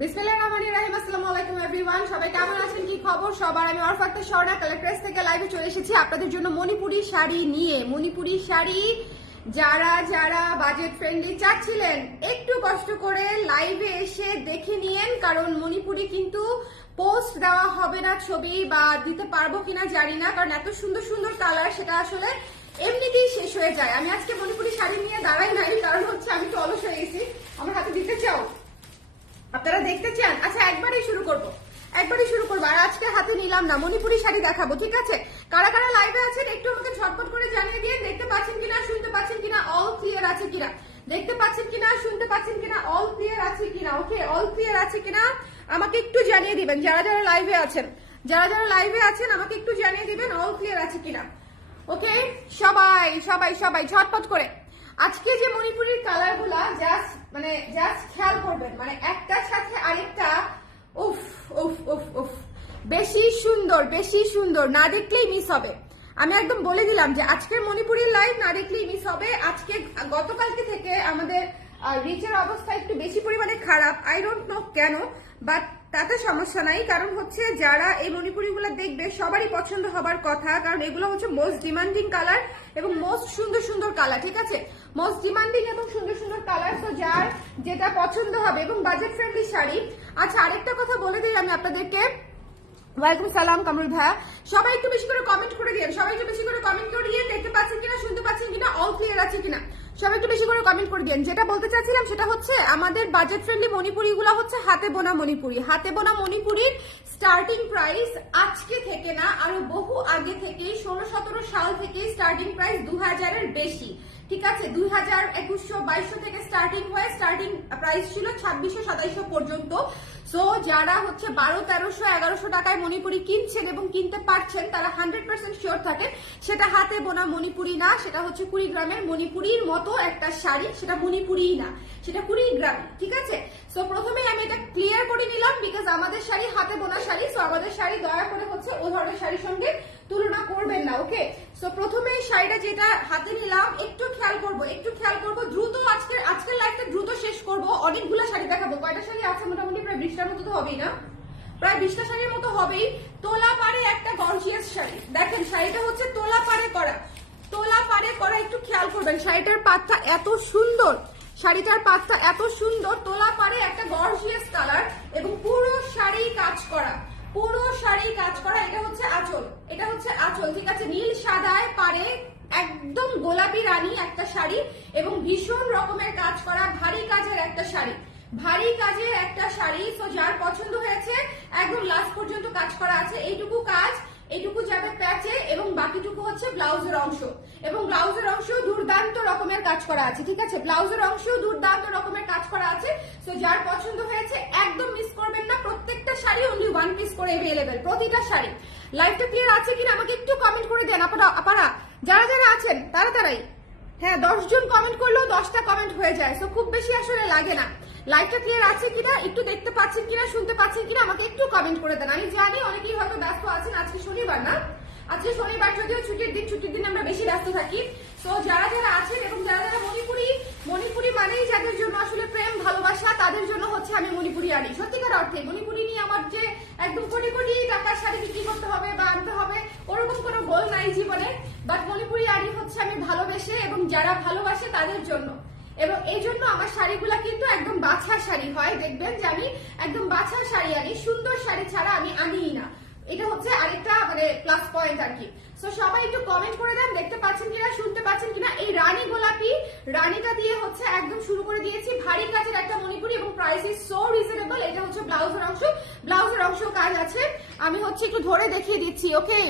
বিসমিল্লাহির রহমানির রহিম। আসসালামু আলাইকুম এভরিওয়ান, সবাই কেমন আছেন, কি খবর সবার? আমি অরফাত স্বর্ণা কালেক্টরেস থেকে লাইভে চলে এসেছি আপনাদের জন্য মণিপুরি শাড়ি নিয়ে। মণিপুরি শাড়ি যারা যারা বাজেট ফ্রেন্ডলি চাচ্ছিলেন একটু কষ্ট করে লাইভে এসে দেখে নিয়েন, কারণ মণিপুরি কিন্তু পোস্ট দেওয়া হবে না ছবি, বা দিতে পারবো কিনা জানি না, কারণ এত সুন্দর সুন্দর কালার সেটা আসলে এমনিতেই শেষ হয়ে যায়। আমি আজকে মণিপুরি শাড়ি নিয়ে দাঁড়াই নাই, কারণ হচ্ছে আমি তো অলস হয়ে গেছি। আমার হাতে দিতে চাও, আপনারা দেখতে চান? আচ্ছা, একবারই শুরু করবো। আর আজকে হাতে নিলাম না, মণিপুরি শাড়ি দেখাবো, ঠিক আছে? কারা কারা লাইভে আছেন একটু আমাকে ঝটপট করে জানিয়ে দিয়ে, দেখতে পাচ্ছেন কিনা, শুনতে পাচ্ছেন কিনা, অল ক্লিয়ার আছে কিনা, দেখতে পাচ্ছেন কিনা, শুনতে পাচ্ছেন কিনা, অল ক্লিয়ার আছে কিনা। ওকে, অল ক্লিয়ার আছে কিনা আমাকে একটু জানিয়ে দিবেন। যারা যারা লাইভে আছেন আমাকে একটু জানিয়ে দিবেন অল ক্লিয়ার আছে কিনা। ওকে, সবাই সবাই সবাই ঝটপট করে। আজকে যে মণিপুরির কালার গুলা জাস্ট খেয়াল করবেন, মানে একটার সাথে আরেকটা উফ উফ উফ উফ, বেশি সুন্দর, না দেখলেই মিস হবে। আমি একদম বলে দিলাম যে আজকের মণিপুরির লাইভ না দেখলেই মিস হবে। আজকে গতকালকে থেকে আমাদের রিচের অবস্থা একটু বেশি পরিমাণে খারাপ, আই ডোন্ট নো কেন, বাট তাতে সমস্যা নাই। কারণ হচ্ছে যারা এই মণিপুরিগুলো দেখবে সবারই পছন্দ হবার কথা, কারণ এগুলো হচ্ছে মোস্ট ডিমান্ডিং কালার এবং মোস্ট সুন্দর কালার, ঠিক আছে? মোস্ট ডিমান্ডিং এবং সুন্দর কালার, তো যার যেটা পছন্দ হবে এবং বাজেট ফ্রেন্ডলি শাড়ি। আচ্ছা, আরেকটা কথা বলে দিই আমি আপনাদেরকে। ওয়ালাইকুম সালাম কামরুল ভাইয়া, সবাই একটু বেশি করে কমেন্ট করে দিন, দেখতে পাচ্ছেন কিনা, শুনতে পাচ্ছেন কিনা, অল ক্লিয়ার আছে কিনা, সবাই একটু বেশি করে কমেন্ট করে দিন। যেটা বলতে চাচ্ছিলাম সেটা হচ্ছে আমাদের বাজেট ফ্রেন্ডলি মণিপুরি গুলো হচ্ছে হাতে বোনা মণিপুরির স্টার্টিং প্রাইস আজকে থেকে না, আরো বহু আগে থেকে 16-17 সাল থেকে স্টার্টিং প্রাইস 2000-এর বেশি, ঠিক আছে? 2000, 2100, 2200 থেকে স্টার্টিং হয়ে স্টার্টিং প্রাইস ছিল 2600-2700 পর্যন্ত। সো যারা হচ্ছে 1200-1300-1100 টাকায় মণিপুরি কিনছেন এবং কিনতে পারছেন, তারা 100% শিওর থাকেন সেটা হাতে বোনা মণিপুরি না, সেটা হচ্ছে কুড়িগ্রামের মণিপুরির মতো একটা শাড়ি, সেটা মণিপুরি না, সেটা কুড়িগ্রাম, ঠিক আছে? সো প্রথমেই আমি এটা ক্লিয়ার করে নিলাম, বিকজ আমাদের শাড়ি হাতে বোনা শাড়ি, সো আমাদের শাড়ি দয়া করে হচ্ছে ও ধরনের শাড়ির সঙ্গে তুলনা করবেন না, ওকে? সো প্রথমে শাড়িটা যেটা হাতে নিলাম একটু খেয়াল করবো দ্রুত, আজকের লাইভটা দ্রুত শেষ করবো। অনেকগুলো শাড়ি দেখাবো। কয়টা শাড়ি আছে? মোটামুটি প্রায় 20টার মতো তো হবেই না, প্রায় 20টা শাড়ির মতো হবেই। তোলা পাড়ে একটা গর্জিয়াস শাড়ি, দেখেন শাড়িটা হচ্ছে তোলা পাড়ে করা, একটু খেয়াল করবেন। শাড়িটার পাতটা এত সুন্দর, তোলা পাড়ে একটা গর্জিয়াস কালার এবং পুরো শাড়ি কাজ করা। এটা হচ্ছে আঁচল, ঠিক আছে? নীল সাদায় পাড়ে একদম গোলাপি রানী একটা শাড়ি এবং ভীষণ রকমের কাজ করা, ভারী কাজের একটা শাড়ি। তো যার পছন্দ হয়েছে একদম লাস্ট পর্যন্ত কাজ করা আছে। এইটুকু যাবে প্যাচে এবং বাকিটুকু হচ্ছে ব্লাউজের অংশ, এবং ব্লাউজের অংশ দুর্দান্ত রকমের কাজ করা আছে, ঠিক আছে? তো যার পছন্দ হয়েছে একদম মিস করবেন না। প্রত্যেকটা শাড়ি অনলি 1 পিস করে अवेलेबल, প্রতিটা শাড়ি। লাইভটা ক্লিয়ার আছে কিনা আমাকে একটু কমেন্ট করে দেন আপনারা যারা যারা আছেন তাড়াতাড়ি। হ্যাঁ, 10 জন কমেন্ট করলেও 10টা কমেন্ট হয়ে যায়, তো খুব বেশি আসলে লাগে না। লাইভটা ক্লিয়ার আছে কিনা, একটু দেখতে পাচ্ছেন কিনা, শুনতে পাচ্ছেন কিনা আমাকে একটু কমেন্ট করে দেন। আমি জানি অনেকেই হয়তো ব্যস্ত আছেন, আজকে শনিবার না, আজকে শনিবার যদিও ছুটির দিন আমরা বেশি ব্যস্ত থাকি। তো যারা যারা আছেন এবং যারা যারা মণিপুরি মানেই যাদের জন্য আসলে প্রেম ভালোবাসা, তাদের জন্য হচ্ছে আমি মণিপুরি আনি। সত্যিকার অর্থে মণিপুরি নিয়ে আমার যে একদম কোটি কোটি টাকার শাড়ি বিক্রি করতে হবে বা আনতে হবে ওরকম কোনো গোল নাই জীবনে, বাট মণিপুরি আনি হচ্ছে আমি ভালোবেসে এবং যারা ভালোবাসে তাদের জন্য। এবং এই জন্য আমার শাড়িগুলা কিন্তু একদম বাছা শাড়ি হয়, দেখবেন যে আমি একদম বাছা শাড়ি আনি, সুন্দর শাড়ি ছাড়া আমি আনিই না। এটা হচ্ছে আরেকটা মানে প্লাস পয়েন্ট আর কি। সো সবাই একটু কমেন্ট করে দেন, দেখতে পাচ্ছেন কিনা, শুনতে পাচ্ছেন কিনা। এই রানী গোলাপি রানীটা দিয়ে হচ্ছে একদম শুরু করে দিয়েছি, ভারী কাজের একটা মণিপুরি এবং প্রাইস ইজ সো রিজনেবল। এটা হচ্ছে ব্লাউজের অংশ কাজ আছে, আমি হচ্ছে একটু ধরে দেখিয়ে দিচ্ছি, ওকে?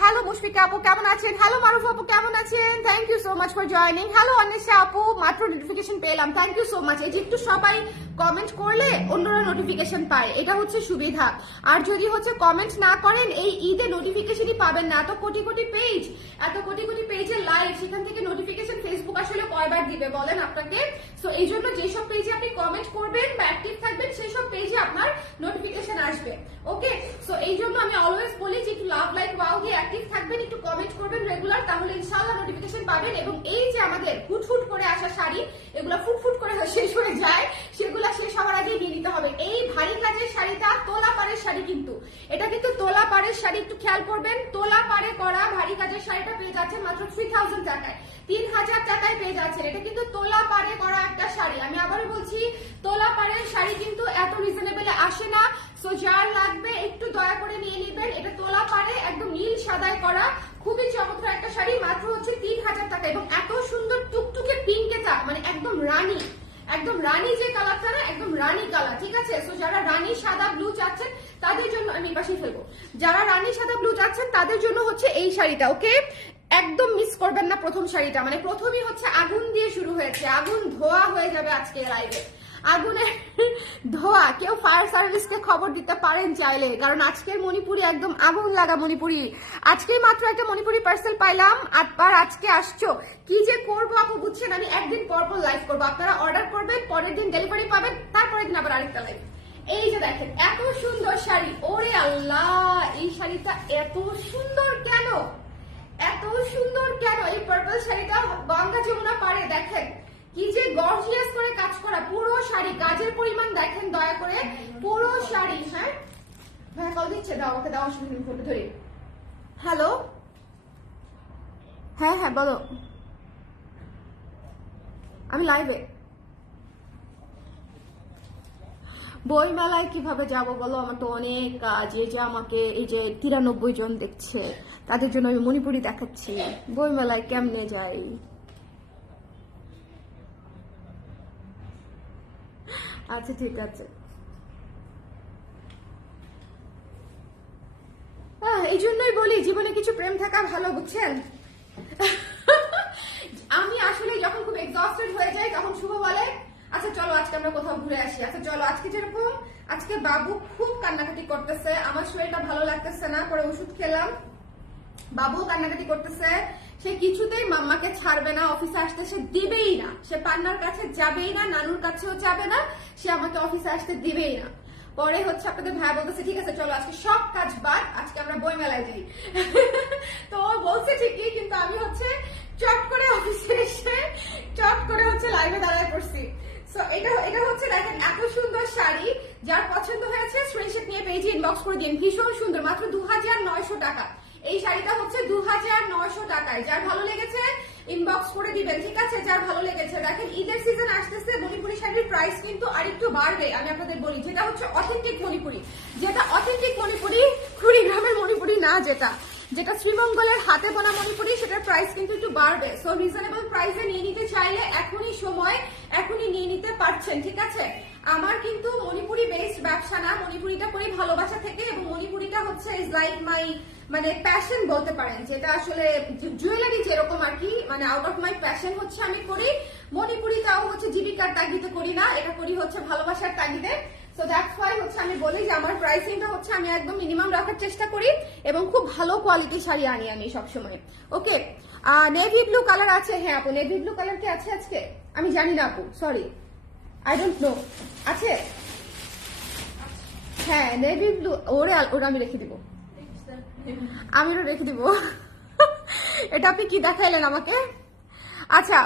হ্যালো মুশফিকা আপু, কেমন আছেন? হ্যালো মারুফ আপু, কেমন আছেন? Thank you so much for joining. Hello Anwesha আপু, মাত্র নোটিফিকেশন পেলাম, থ্যাংক ইউ সো মাচ। এই যে একটু সবাই কমেন্ট করলে অন্যরা নোটিফিকেশন পায়, এটা হচ্ছে সুবিধা। আর যদি হচ্ছে কমেন্ট না করেন এই ঈদে নোটিফিকেশনই পাবেন না। এত কোটি কোটি পেজের লাইভ, সেখান থেকে নোটিফিকেশন ফেসবুক আসলে কয়বার দিবে বলেন আপনাকে? সো এই জন্য যেসব পেজে আপনি কমেন্ট করবেন বা অ্যাক্টিভ থাকবেন সেসব পেজে আপনার নোটিফিকেশন আসবে। ওকে, সো এই জন্য আমি অলওয়েজ বলি যে একটু লাভ লাইক ওয়াও দিয়ে অ্যাক্টিভ থাকবেন, একটু কমেন্ট করবেন রেগুলার, তাহলে ইনশাআল্লাহ নোটিফিকেশন পাবেন। এবং এই যে আমাদের ফুটফুট করে আসা শাড়ি, এগুলো ফুটফুট করে শেষ হয়ে যায়, সেগুলো শেষ হওয়ার আগেই নিয়ে নিতে হবে। এই ভারী কাজের শাড়িটা তোলা পাড়ের শাড়ি, কিন্তু এটা কিন্তু তোলা পাড়ের শাড়ি, একটু খেয়াল করবেন। তোলা পাড়ে করা ভারী কাজের শাড়িটা পেয়ে যাচ্ছেন মাত্র 3000 টাকায়, 3000 টাকায় পেয়ে যাচ্ছেন। এটা কিন্তু তোলা পাড়ে করা একটা শাড়ি। আমি আবারও বলছি, তোলা পাড়ের শাড়ি কিন্তু এত রিজনেবলে আসে না। সো যার লাগবে একটু দয়া করে নিয়ে নেবেন। এটা তোলা পাড়ে একদম নীল সাদায় করা খুবই চমৎকার একটা শাড়ি, মাত্র হচ্ছে 3000 টাকা। এবং এত সুন্দর টুকটুকে পিঙ্ক, এটা মানে একদম রানী, একদম রানী যে কালারটা না, একদম রানী কালার, ঠিক আছে? সো যারা রানী সাদা ব্লু চাচ্ছেন তাদের জন্য, আমি পাশে ফেলবো, যারা রানী সাদা ব্লু চাচ্ছেন তাদের জন্য হচ্ছে এই শাড়িটা। ওকে, একদম মিস করবেন না প্রথম শাড়িটা। মানে প্রথমই হচ্ছে আগুন দিয়ে শুরু হয়েছে, আগুন ধোয়া হয়ে যাবে আজকে লাইভে, আগুনের ধোয়া। কেউ ফায়ার সার্ভিসকে খবর দিতে পারেন চাইলে, কারণ আজকের মণিপুরি একদম আগুন লাগা মণিপুরি। আজকেই মাত্র একটা মণিপুরি পার্সেল পাইলাম, আর আজকে আসছো। কি যে করবো আপু বুঝছেন, আমি একদিন পর পর লাইভ করবো, আপনারা অর্ডার করবেন, পরের দিন ডেলিভারি পাবেন, তারপরের দিন আবার আরেকটা লাইভ। এই যে দেখেন এত সুন্দর শাড়ি, ওরে আল্লাহ, এই শাড়িটা এত সুন্দর কেন, এত সুন্দর কেন? এই পার্পল শাড়িটা গঙ্গা যমুনা পাড়ে, দেখেন কি যে গর্জিয়াস করে কাজ করা পুরো শাড়ি, কাজের পরিমাণ দেখেন দয়া করে পুরো শাড়ি। হ্যাঁ ভাই কল দিচ্ছে, দাও ওকে, দাও ফটো ধরে। হ্যালো, হ্যাঁ হ্যাঁ বলো, আমি লাইভে। বই মেলায় কিভাবে যাব বলো, আমার তো অনেক কাজ। এই যে আমাকে এই যে 93 জন দেখছে, তাদের জন্য আমি মণিপুরি দেখাচ্ছি। বই মেলায় কেমনে যাই? আচ্ছা ঠিক আছে। এই জন্যই বলি জীবনে কিছু প্রেম থাকা ভালো, বুঝছেন? আমি আসলে যখন খুব এক্সস্টেড হয়ে যাই তখন শুভ বলে, আচ্ছা চলো আজকে আমরা কোথাও ঘুরে আসি। আচ্ছা চলো, আজকে যেরকম আজকে বাবু খুব কান্নাকাটি করতেছে, আমার শরীরটা ভালো লাগতেছে না, পরে ওষুধ খেলাম, বাবু কান্নাকাটি করতেছে, সে কিছুতেই মাম্মাকে ছাড়বে না, অফিসে আসতে সে দিবেই না, সে পান্নার কাছে যাবেই না, নানুর কাছেও যাবে না, সে আমাকে অফিসে আসতে দিবেই না। পরে হচ্ছে আপনাদের ভাই বলতেছে ঠিক আছে চলো আজকে সব কাজ বাদ, আজকে আমরা বই মেলায় যাই। তো বলছে ঠিকই, কিন্তু আমি হচ্ছে চট করে অফিসে এসে চট করে হচ্ছে লাইভে দাঁড়ায় পড়ছি। সো এটা হচ্ছে দেখেন এত সুন্দর শাড়ি, যার পছন্দ হয়েছে স্ক্রিনশট নিয়ে পেজে ইনবক্স করে দিন। ভীষণ সুন্দর, মাত্র 2900 টাকা। এই শাড়িটা হচ্ছে 2900 টাকায়। যার ভালো লেগেছে ইনবক্স করে দিবেন, ঠিক আছে? যার ভালো লেগেছে। দেখেন ঈদের সিজন আসতেছে, মণিপুরি শাড়ির প্রাইস কিন্তু আরেকটু বাড়বে। আমি আপনাদের বলি, যেটা হচ্ছে অথেন্টিক মণিপুরি, যেটা অথেন্টিক মণিপুরি, কুড়িগ্রামের মণিপুরি না, যেটা শ্রীমঙ্গলের হাতে বোনা মণিপুরি, সেটার প্রাইস কিন্তু একটু বাড়বে। সো রিজনেবল প্রাইসে নিয়ে নিতে চাইলে এখনই সময়, এখনই নিয়ে নিতে পারছেন, ঠিক আছে? আমার কিন্তু মণিপুরি বেসড ব্যবসা না, মণিপুরিটা করি ভালোবাসা থেকে, এবং মণিপুরিটা হচ্ছে ইজ লাইক মাই মানে প্যাশন বলতে পারেন, যেটা আসলে জুয়েলারি যেরকম আর কি, মানে আউট অফ মাই প্যাশন হচ্ছে আমি করি। মণিপুরিটাও হচ্ছে জীবিকার তাগিদে করি না, এটা করি হচ্ছে ভালোবাসার তাগিদে। সো দ্যাটস ওয়াই হচ্ছে আমি বলি যে আমার প্রাইসিংটা হচ্ছে আমি একদম মিনিমাম রাখার চেষ্টা করি, এবং খুব ভালো কোয়ালিটির শাড়ি আনি আমি সবসময়। ওকে, নেভি ব্লু কালার আছে? হ্যাঁ আপু, নেভি ব্লু কালার কি আছে আজকে? আমি জানি না আপু, সরি, আই ডোন্ট নো। আছে? হ্যাঁ নেভি ব্লু, ওরা আমি রেখে দিব, আমিও রেখে দিব। এটা আপনি কি দেখাইলেন আমাকে? আচ্ছা,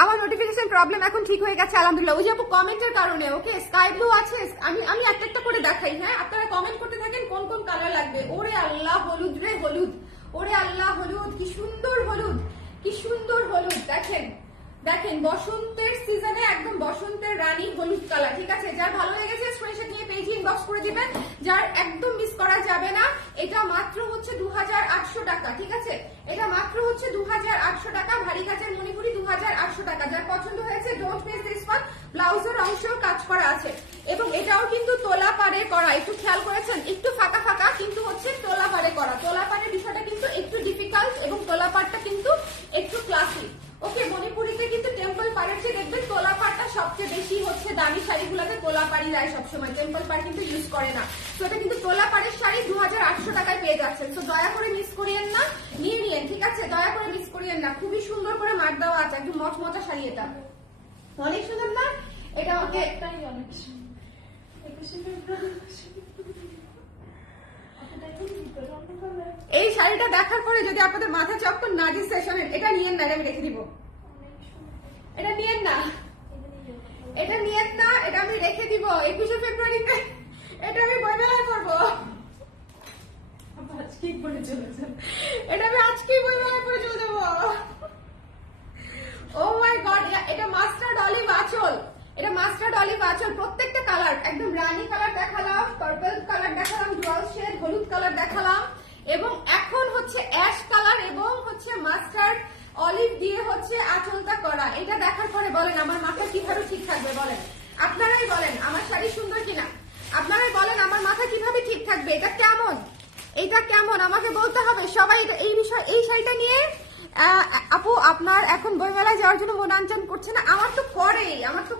আমার নোটিফিকেশন প্রবলেম এখন ঠিক হয়ে গেছে আলহামদুলিল্লাহ। ওই যে আপু কমেন্টের কারণে। ওকে, স্কাই ব্লু আছে, আমি একটা একটা করে দেখাই। হ্যাঁ আপনারা কমেন্ট করতে থাকেন কোন কোন কালার লাগবে। ওরে আল্লাহ, হলুদ রে হলুদ, ওরে আল্লাহ হলুদ, কি সুন্দর হলুদ, কি সুন্দর হলুদ। দেখেন দেখেন বসন্তের সিজনে একদম বসন্তের রানী হলুদ কালার, ঠিক আছে? যার ভালো লেগেছে স্ক্রিনশট নিয়ে পেজে ইনবক্স করে দিবেন, যার একদম মিস করা যাবে না। এটা মাত্র হচ্ছে 2800 টাকা, ঠিক আছে? এটা মাত্র হচ্ছে 2800 টাকা, ভারী কাজের মণিপুরি 2800 টাকা। যার পছন্দ হয়েছে ডোন্ট মিস দিস ওয়ান। ব্লাউজের অংশেও কাজ করা আছে, এবং এটাও কিন্তু তোলা পাড়ে করা। একটু খেয়াল করেছেন, একটু ফাঁকা ফাঁকা, কিন্তু হচ্ছে তোলা পাড়ে করা। তোলা পাড়ের বিষয়টা কিন্তু একটু ডিফিকাল্ট, এবং তোলা পাড়টা কিন্তু একটু ক্লাসিক। ওকে, মণিপুরিতে কিন্তু টেম্পল পাড়ের চেয়ে দেখবেন তোলা পাড়টা সবচেয়ে বেশি হচ্ছে দামি শাড়িগুলোতে তোলা পাড়ি দেয় সবসময়, টেম্পল পাড় কিন্তু ইউজ করে না। তো এটা কিন্তু তোলা পাড়ের শাড়ি 2800 টাকায় পেয়ে যাচ্ছেন। তো দয়া করে মিস করিয়েন না, নিয়ে নিয়েন, ঠিক আছে? দয়া করে মিস করিয়েন করিয়েন না, খুবই সুন্দর করে মার দেওয়া আছে, একদম মচমচা শাড়ি, এটা অনেক সুন্দর না? এটা আমাকে এই শাড়িটা দেখার পরে যদি আপনাদের মাথা চক্কর না দিচ্ছে শোনেন, এটা নিয়েন না, এটা আমি রেখে দিব। এটা নিয়েন না, এটা নিয়েন না, এটা আমি রেখে দিব 21শে ফেব্রুয়ারিতে, এটা আমি বইমেলায় করবো। এটা আমি আজকেই বইমেলায় করে চলে যাবো। ও মাই গড, এটা মাস্টার্ড অলিভ আঁচল, এটা মাস্টার্ড অলিভ আঁচল, প্রত্যেকটা কালার একদম রানী কালার দেখালাম, পার্পল কালার দেখালাম, ডুয়াল শেড হলুদ কালার দেখালাম, এবং এখন হচ্ছে অ্যাশ কালার এবং হচ্ছে মাস্টার্ড অলিভ দিয়ে হচ্ছে আঁচলটা করা। এটা দেখার পরে বলেন আমার মাথা কিভাবে ঠিক থাকবে, বলেন আপনারাই বলেন আমার শাড়ি সুন্দর কিনা, আপনারাই বলেন আমার মাথা কিভাবে ঠিক থাকবে। এটা কেমন, এটা কেমন আমাকে বলতে হবে সবাই। এই বিষয়, এই শাড়িটা নিয়ে আপু আপনার এখন বইমেলায় যাওয়ার জন্য মন আনচান করছে না? আমার তো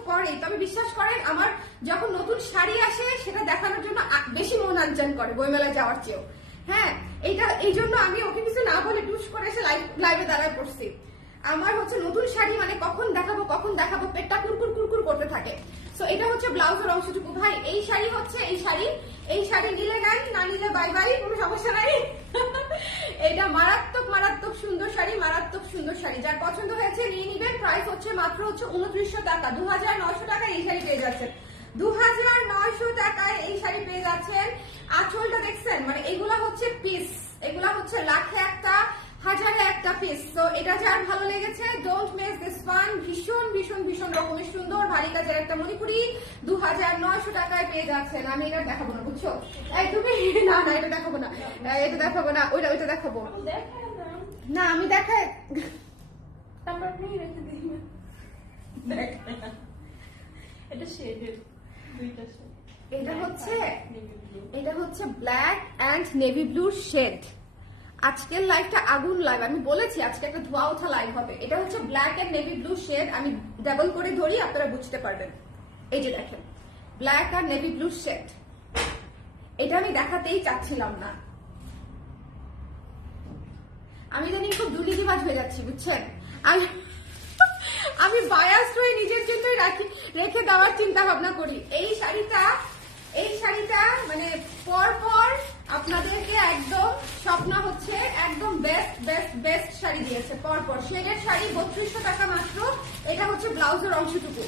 করেই, তবে বিশ্বাস করেন আমার যখন নতুন শাড়ি আসে সেটা দেখানোর জন্য বেশি মন আনচান করে বইমেলায় যাওয়ার চেয়েও। হ্যাঁ, এইটা এই জন্য আমি ওকে কিছু না বলে টুস করে এসে লাইভে দাঁড়ায় পড়ছি। আমার হচ্ছে নতুন শাড়ি মানে কখন দেখাবো পেটটা কুরকুর কুরকুর করতে থাকে। সো এটা হচ্ছে ব্লাউজের অংশটুকু। ভাই এই শাড়ি হচ্ছে এই শাড়ি নিলে নেন, না নিলে বাই বাই, কোনো সমস্যা নাই। এটা মারাত্মক সুন্দর শাড়ি, যার পছন্দ হয়েছে নিয়ে নিবেন। প্রাইস হচ্ছে মাত্র হচ্ছে 2900 টাকা, 2900 টাকায় এই শাড়ি পেয়ে যাচ্ছেন, 2900 টাকায় এই শাড়ি পেয়ে যাচ্ছেন। আঁচলটা দেখছেন, মানে এগুলা হচ্ছে পিস, এগুলা হচ্ছে লাখে একটা, হাজারে একটা পিস। তো এটা যার ভালো লেগেছে ডোন্ট মিস দিস ওয়ান। ভীষণ রকমের সুন্দর ভারী কাজের একটা মণিপুরি 2900 টাকায় পেয়ে যাচ্ছেন। আমি এটা দেখাবো না, বুঝছো? তুমি না এটা দেখাবো না, এটা দেখাবো না, ওইটা দেখাবো না, আমি দেখাই এটা হচ্ছে black and navy blue shade. আজকের লাইভটা আগুন লাইভ, আমি বলেছি আজকে একটা ধোয়া ওঠা লাইভ হবে। এটা হচ্ছে black and navy blue shade, আমি ডাবল করে ধরি আপনারা বুঝতে পারবেন। এই যে দেখেন ব্ল্যাক আর নেভি ব্লু শেড, এটা আমি দেখাতেই চাচ্ছিলাম না, আমি জানি খুব দুর্নীতিবাজ হয়ে যাচ্ছি, বুঝছেন? আমি বায়াসড হয়ে নিজের জন্যই রেখে দেওয়ার চিন্তা ভাবনা করি। এই শাড়িটা মানে পর আপনাদেরকে একদম স্বপ্ন হচ্ছে একদম বেস্ট শাড়ি দিয়েছে। পর শেডের শাড়ি 3200 টাকা মাত্র। এটা হচ্ছে ব্লাউজের অংশটুকু,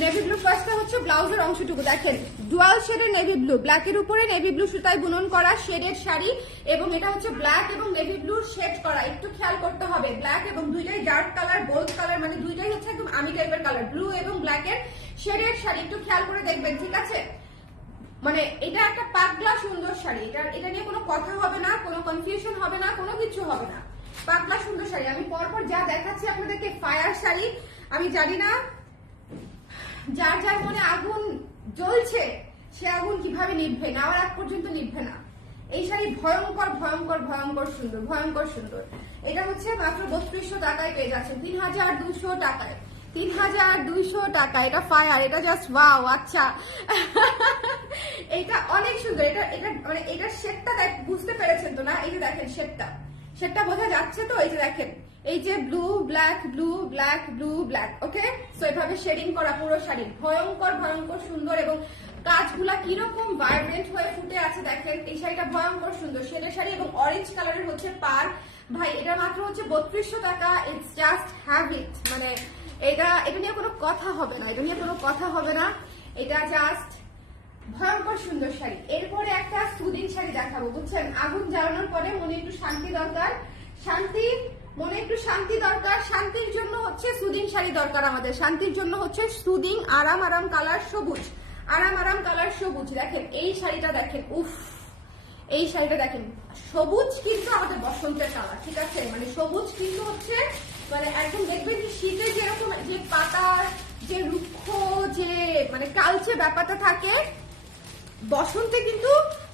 নেভি ব্লু ফার্স্টটা হচ্ছে ব্লাউজের অংশটুকু। দেখেন ডুয়াল শেডের নেভি ব্লু, ব্ল্যাকের উপরে নেভি ব্লু সুতায় বুনন করা শেডের শাড়ি, এবং এটা হচ্ছে ব্ল্যাক এবং নেভি ব্লু শেড করা। একটু খেয়াল করতে হবে, ব্ল্যাক এবং দুইটাই ডার্ক কালার, বোল্ড কালার, মানে দুইটাই হচ্ছে একদম আমি টাইপের কালার, ব্লু এবং ব্ল্যাকের শেডের শাড়ি। একটু খেয়াল করে দেখবেন, ঠিক আছে? মানে এটা একটা পাতলা সুন্দর শাড়ি, এটা নিয়ে কোনো কথা হবে না, কোনো কনফিউশন হবে না, কোনো কিছু হবে না। পাতলা সুন্দর শাড়ি। আমি পরপর যা দেখাচ্ছি আপনাদেরকে ফায়ার শাড়ি। আমি জানি না যার মনে আগুন জ্বলছে সে আগুন কিভাবে নিভবে, নেওয়ার আগ পর্যন্ত নিভবে না। এই শাড়ি ভয়ঙ্কর সুন্দর। এটা হচ্ছে মাত্র 3200 টাকায় পেয়ে যাচ্ছে, 3200 টাকায়, 3200 টাকা। এটা ফায়ার, এটা জাস্ট ওয়াও। আচ্ছা এটা অনেক সুন্দর। এটা মানে এটার শেডটা বুঝতে পেরেছেন তো না? এই যে দেখেন শেডটা বোঝা যাচ্ছে তো? এই যে দেখেন, এই যে ব্লু ব্ল্যাক, ওকে? সো এভাবে শেডিং করা পুরো শাড়ি, ভয়ঙ্কর সুন্দর, এবং কাজগুলা কিরকম ভাইব্রেন্ট হয়ে ফুটে আছে দেখেন। এই শাড়িটা ভয়ঙ্কর সুন্দর শেডের শাড়ি, এবং অরেঞ্জ কালারের হচ্ছে পার। ভাই এটা মাত্র হচ্ছে 3200 টাকা। ইটস জাস্ট হ্যাভ ইট, মানে এটা নিয়ে কোনো কথা হবে না, এটা জাস্ট ভয়ঙ্কর সুন্দর শাড়ি। এরপরে একটা সুদিন শাড়ি দেখাবো, বুঝছেন? আগুন জ্বালানোর পরে মনে একটু শান্তি দরকার, শান্তির জন্য হচ্ছে সুদিন শাড়ি দরকার আমাদের। শান্তির জন্য হচ্ছে সুদিন আরাম কালার সবুজ। দেখেন এই শাড়িটা দেখেন, উফ, এই শাড়িটা দেখেন, সবুজ কিন্তু আমাদের বসন্তের কালার, ঠিক আছে? মানে সবুজ কিন্তু হচ্ছে মানে একদম দেখবেন যে শীতে যেরকম যে পাতার যে রুক্ষ যে মানে কালচে ব্যাপারটা থাকে, বসন্তে কিন্তু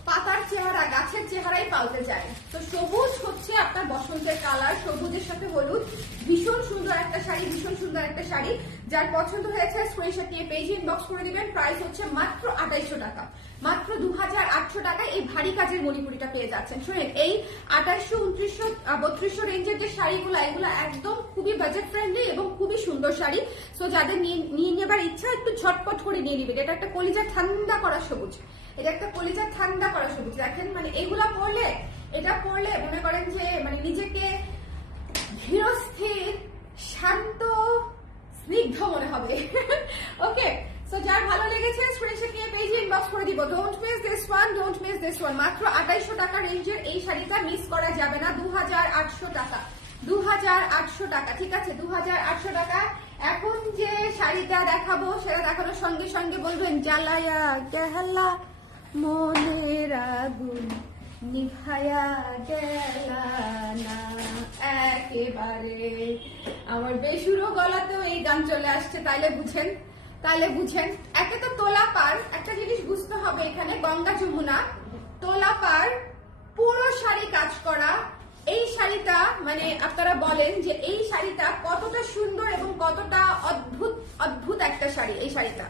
পাতার চেহারা, গাছের চেহারাই পাল্টে যায়। তো সবুজ হচ্ছে আপনার বসন্তের কালার, সবুজের সাথে হলুদ, ভীষণ সুন্দর একটা শাড়ি, ভীষণ সুন্দর একটা শাড়ি। যার পছন্দ হয়েছে স্ক্রিনশট নিয়ে পেজে ইনবক্স করে দিবেন। প্রাইস হচ্ছে মাত্র 2800 টাকা, মাত্র 2800 টাকায় এই ভারী কাজের মণিপুরিটা পেয়ে যাচ্ছেন। শুনেন, এই 2800, 2900, 3200 রেঞ্জের যে শাড়িগুলো, এগুলো একদম খুবই বাজেট ফ্রেন্ডলি এবং খুবই সুন্দর শাড়ি। সো যাদের নিয়ে নেবার ইচ্ছা একটু ঝটপট করে নিয়ে নেবেন। এটা একটা কলিজা ঠান্ডা করা সবুজ, এটা একটা কলিজা ঠান্ডা করা সবুজ। দেখেন মানে এগুলা পরলে, এটা পরলে মনে করেন যে মানে নিজেকে ধীরস্থির, শান্ত, স্নিগ্ধ মনে হবে। ওকে, সো যার ভালো লেগেছে স্ক্রিনশট নিয়ে পেজে ইনবক্স করে দিব। Don't miss this one, don't miss this one. মাত্র 2800 টাকা রেঞ্জের এই শাড়িটা মিস করা যাবে না। 2800 টাকা, 2800 টাকা, ঠিক আছে, 2800 টাকা। এখন যে শাড়িটা দেখাবো সেটা দেখানোর সঙ্গে সঙ্গে বলবেন জ্বালায়া গেলা মনের আগুন নিভায়া গেলা না একেবারে। আমার বেসুরো গলাতেও এই গান চলে আসছে, তাইলে বুঝেন, তাহলে বুঝেন। একে তো তোলা পার, একটা জিনিস বুঝতে হবে এখানে, গঙ্গা যমুনা তোলা পার, পুরো শাড়ি কাজ করা। এই শাড়িটা মানে আপনারা বলেন যে এই শাড়িটা কতটা সুন্দর এবং কতটা অদ্ভুত, অদ্ভুত একটা শাড়ি এই শাড়িটা।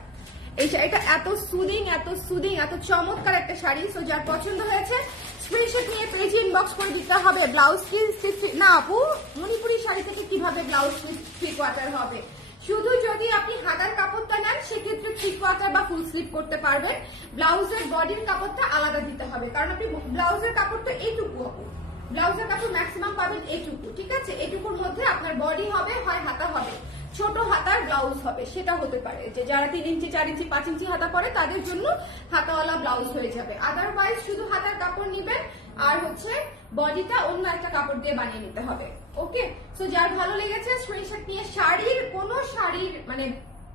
এই শাড়িটা এত সুদিং, এত সুদিং, এত চমৎকার একটা শাড়ি। সো যার পছন্দ হয়েছে স্ক্রিনশট নিয়ে পেজে ইনবক্স করে দিতে হবে। ব্লাউজ পিস না আপু, মণিপুরি শাড়ি থেকে কিভাবে ব্লাউজ পিস 3 কোয়ার্টার হবে? শুধু যদি আপনি হাতার কাপড়টা নেন সেক্ষেত্রে 3 কোয়ার্টার বা ফুল স্লিভ করতে পারবেন। ব্লাউজের বডির কাপড়টা আলাদা দিতে হবে, কারণ আপনি ব্লাউজের কাপড়টা এইটুকু, ব্লাউজের কাপড় ম্যাক্সিমাম পাবেন এইটুকু, ঠিক আছে। এইটুকুর মধ্যে আপনার বডি হবে, হয় হাতা হবে, ছোট হাতার ব্লাউজ হবে, সেটা হতে পারে যে যারা 3 ইঞ্চি, 4 ইঞ্চি, 5 ইঞ্চি হাতা পরে তাদের জন্য হাতাওয়ালা ব্লাউজ হয়ে যাবে। আদারওয়াইজ শুধু হাতার কাপড় নিবেন আর হচ্ছে বডিটা অন্য একটা কাপড় দিয়ে বানিয়ে নিতে হবে। ওকে, সো যার ভালো লেগেছে স্ক্রিনশট নিয়ে, শাড়ির কোন শাড়ির মানে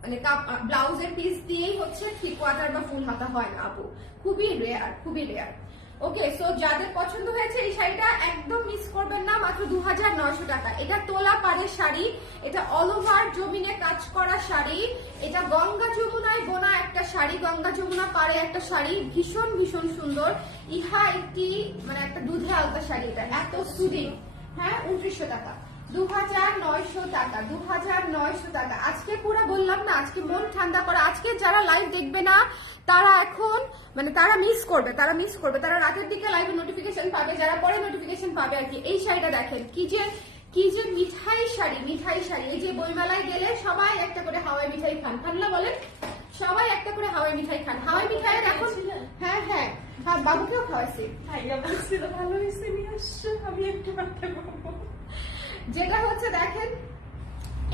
মানে ব্লাউজের পিস দিয়েই হচ্ছে 3 কোয়ার্টার বা ফুল হাতা হয় না আপু, খুবই রেয়ার, খুবই রেয়ার। ওকে, সো যাদের পছন্দ হয়েছে এই শাড়িটা একদম মিস করবেন না। মাত্র 2900 টাকা। এটা তোলা পাড়ের শাড়ি, এটা অল ওভার জমিনে কাজ করা শাড়ি, এটা গঙ্গা যমুনায় বোনা একটা শাড়ি, গঙ্গা যমুনা পাড়ে একটা শাড়ি, ভীষণ ভীষণ সুন্দর। ইহা একটি মানে একটা দুধে আলতা শাড়ি, এটা এত সুদিং। হ্যাঁ, 2900 টাকা, 2900 টাকা, 2900 টাকা। আজকে পুরো বললাম না, আজকে মন ঠান্ডা করা। আজকে যারা লাইভ দেখবে না তারা এখন মানে তারা মিস করবে, তারা মিস করবে, তারা রাতের দিকে লাইভে নোটিফিকেশন পাবে, যারা পরে নোটিফিকেশন পাবে আর কি। এই শাড়িটা দেখেন কি যে মিঠাই শাড়ি, মিঠাই শাড়ি। এই যে বইমেলায় গেলে সবাই একটা করে হাওয়াই মিঠাই খান, খান না বলেন? সবাই একটা করে হাওয়াই মিঠাই খান। হাওয়াই মিঠাই এখন হ্যাঁ হ্যাঁ হ্যাঁ, বাবুকেও খাওয়াইছি। ভালো হয়েছে, নিয়ে আসছে, আমি একটু বাচ্চা করবো। যেটা হচ্ছে দেখেন,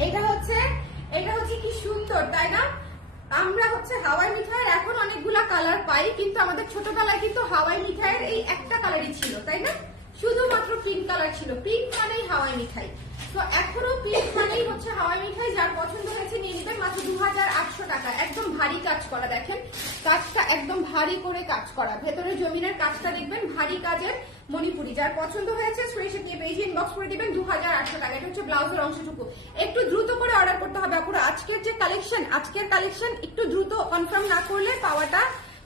এটা হচ্ছে কি সুন্দর, তাই না? আমরা হচ্ছে হাওয়াই মিঠাইয়ের এখন অনেকগুলা কালার পাই, কিন্তু আমাদের ছোটবেলায় কিন্তু হাওয়াই মিঠাইয়ের এই একটা কালারই ছিল, তাই না? শুধুমাত্র পিঙ্ক কালার ছিল, পিঙ্ক মানেই হাওয়াই মিঠাই। তো এখনো পিঙ্ক মানেই হচ্ছে হাওয়াই মিঠাই। যার পছন্দ হয়েছে নিয়ে নেবেন, মাত্র 2800 টাকা। একদম ভারী কাজ করা, দেখেন কাজটা একদম ভারী করে কাজ করা, ভেতরে জমিনের কাজটা দেখবেন, ভারী কাজের মণিপুরি। যার পছন্দ হয়েছে স্ক্রিনশট নিয়ে পেজে ইনবক্স করে দিবেন। 2800 টাকা। এটা হচ্ছে ব্লাউজের অংশটুকু। একটু দ্রুত করে অর্ডার করতে হবে আপুরা। আজকের যে কালেকশন, আজকের কালেকশন একটু দ্রুত কনফার্ম না করলে পাওয়াটা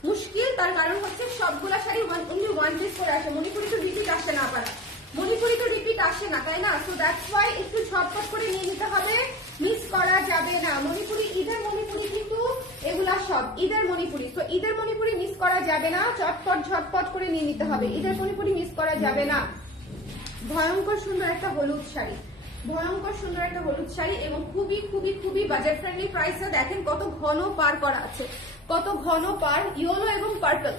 মুশকিল। তার কারণ হচ্ছে সবগুলা শাড়ি অনলি ওয়ান পিস করে আসে, মণিপুরি তো রিপিট আসে না আপনারা, মণিপুরি তো রিপিট আসে না, তাই না? সো দ্যাটস ওয়াই একটু ঝটপট করে নিয়ে নিতে হবে, মিস করা যাবে না। মণিপুরি, ঈদের মণিপুরি কিন্তু এগুলা সব ঈদের মণিপুরি। তো ঈদের মণিপুরি মিস করা যাবে না, ঝটপট করে নিয়ে নিতে হবে। ঈদের মণিপুরি মিস করা যাবে না। ভয়ঙ্কর সুন্দর একটা হলুদ শাড়ি, ভয়ঙ্কর সুন্দর একটা হলুদ শাড়ি এবং খুবই খুবই খুবই বাজেট ফ্রেন্ডলি প্রাইসে। দেখেন কত ঘন পার করা আছে, কত ঘন পার, ইয়েলো এবং পার্পল,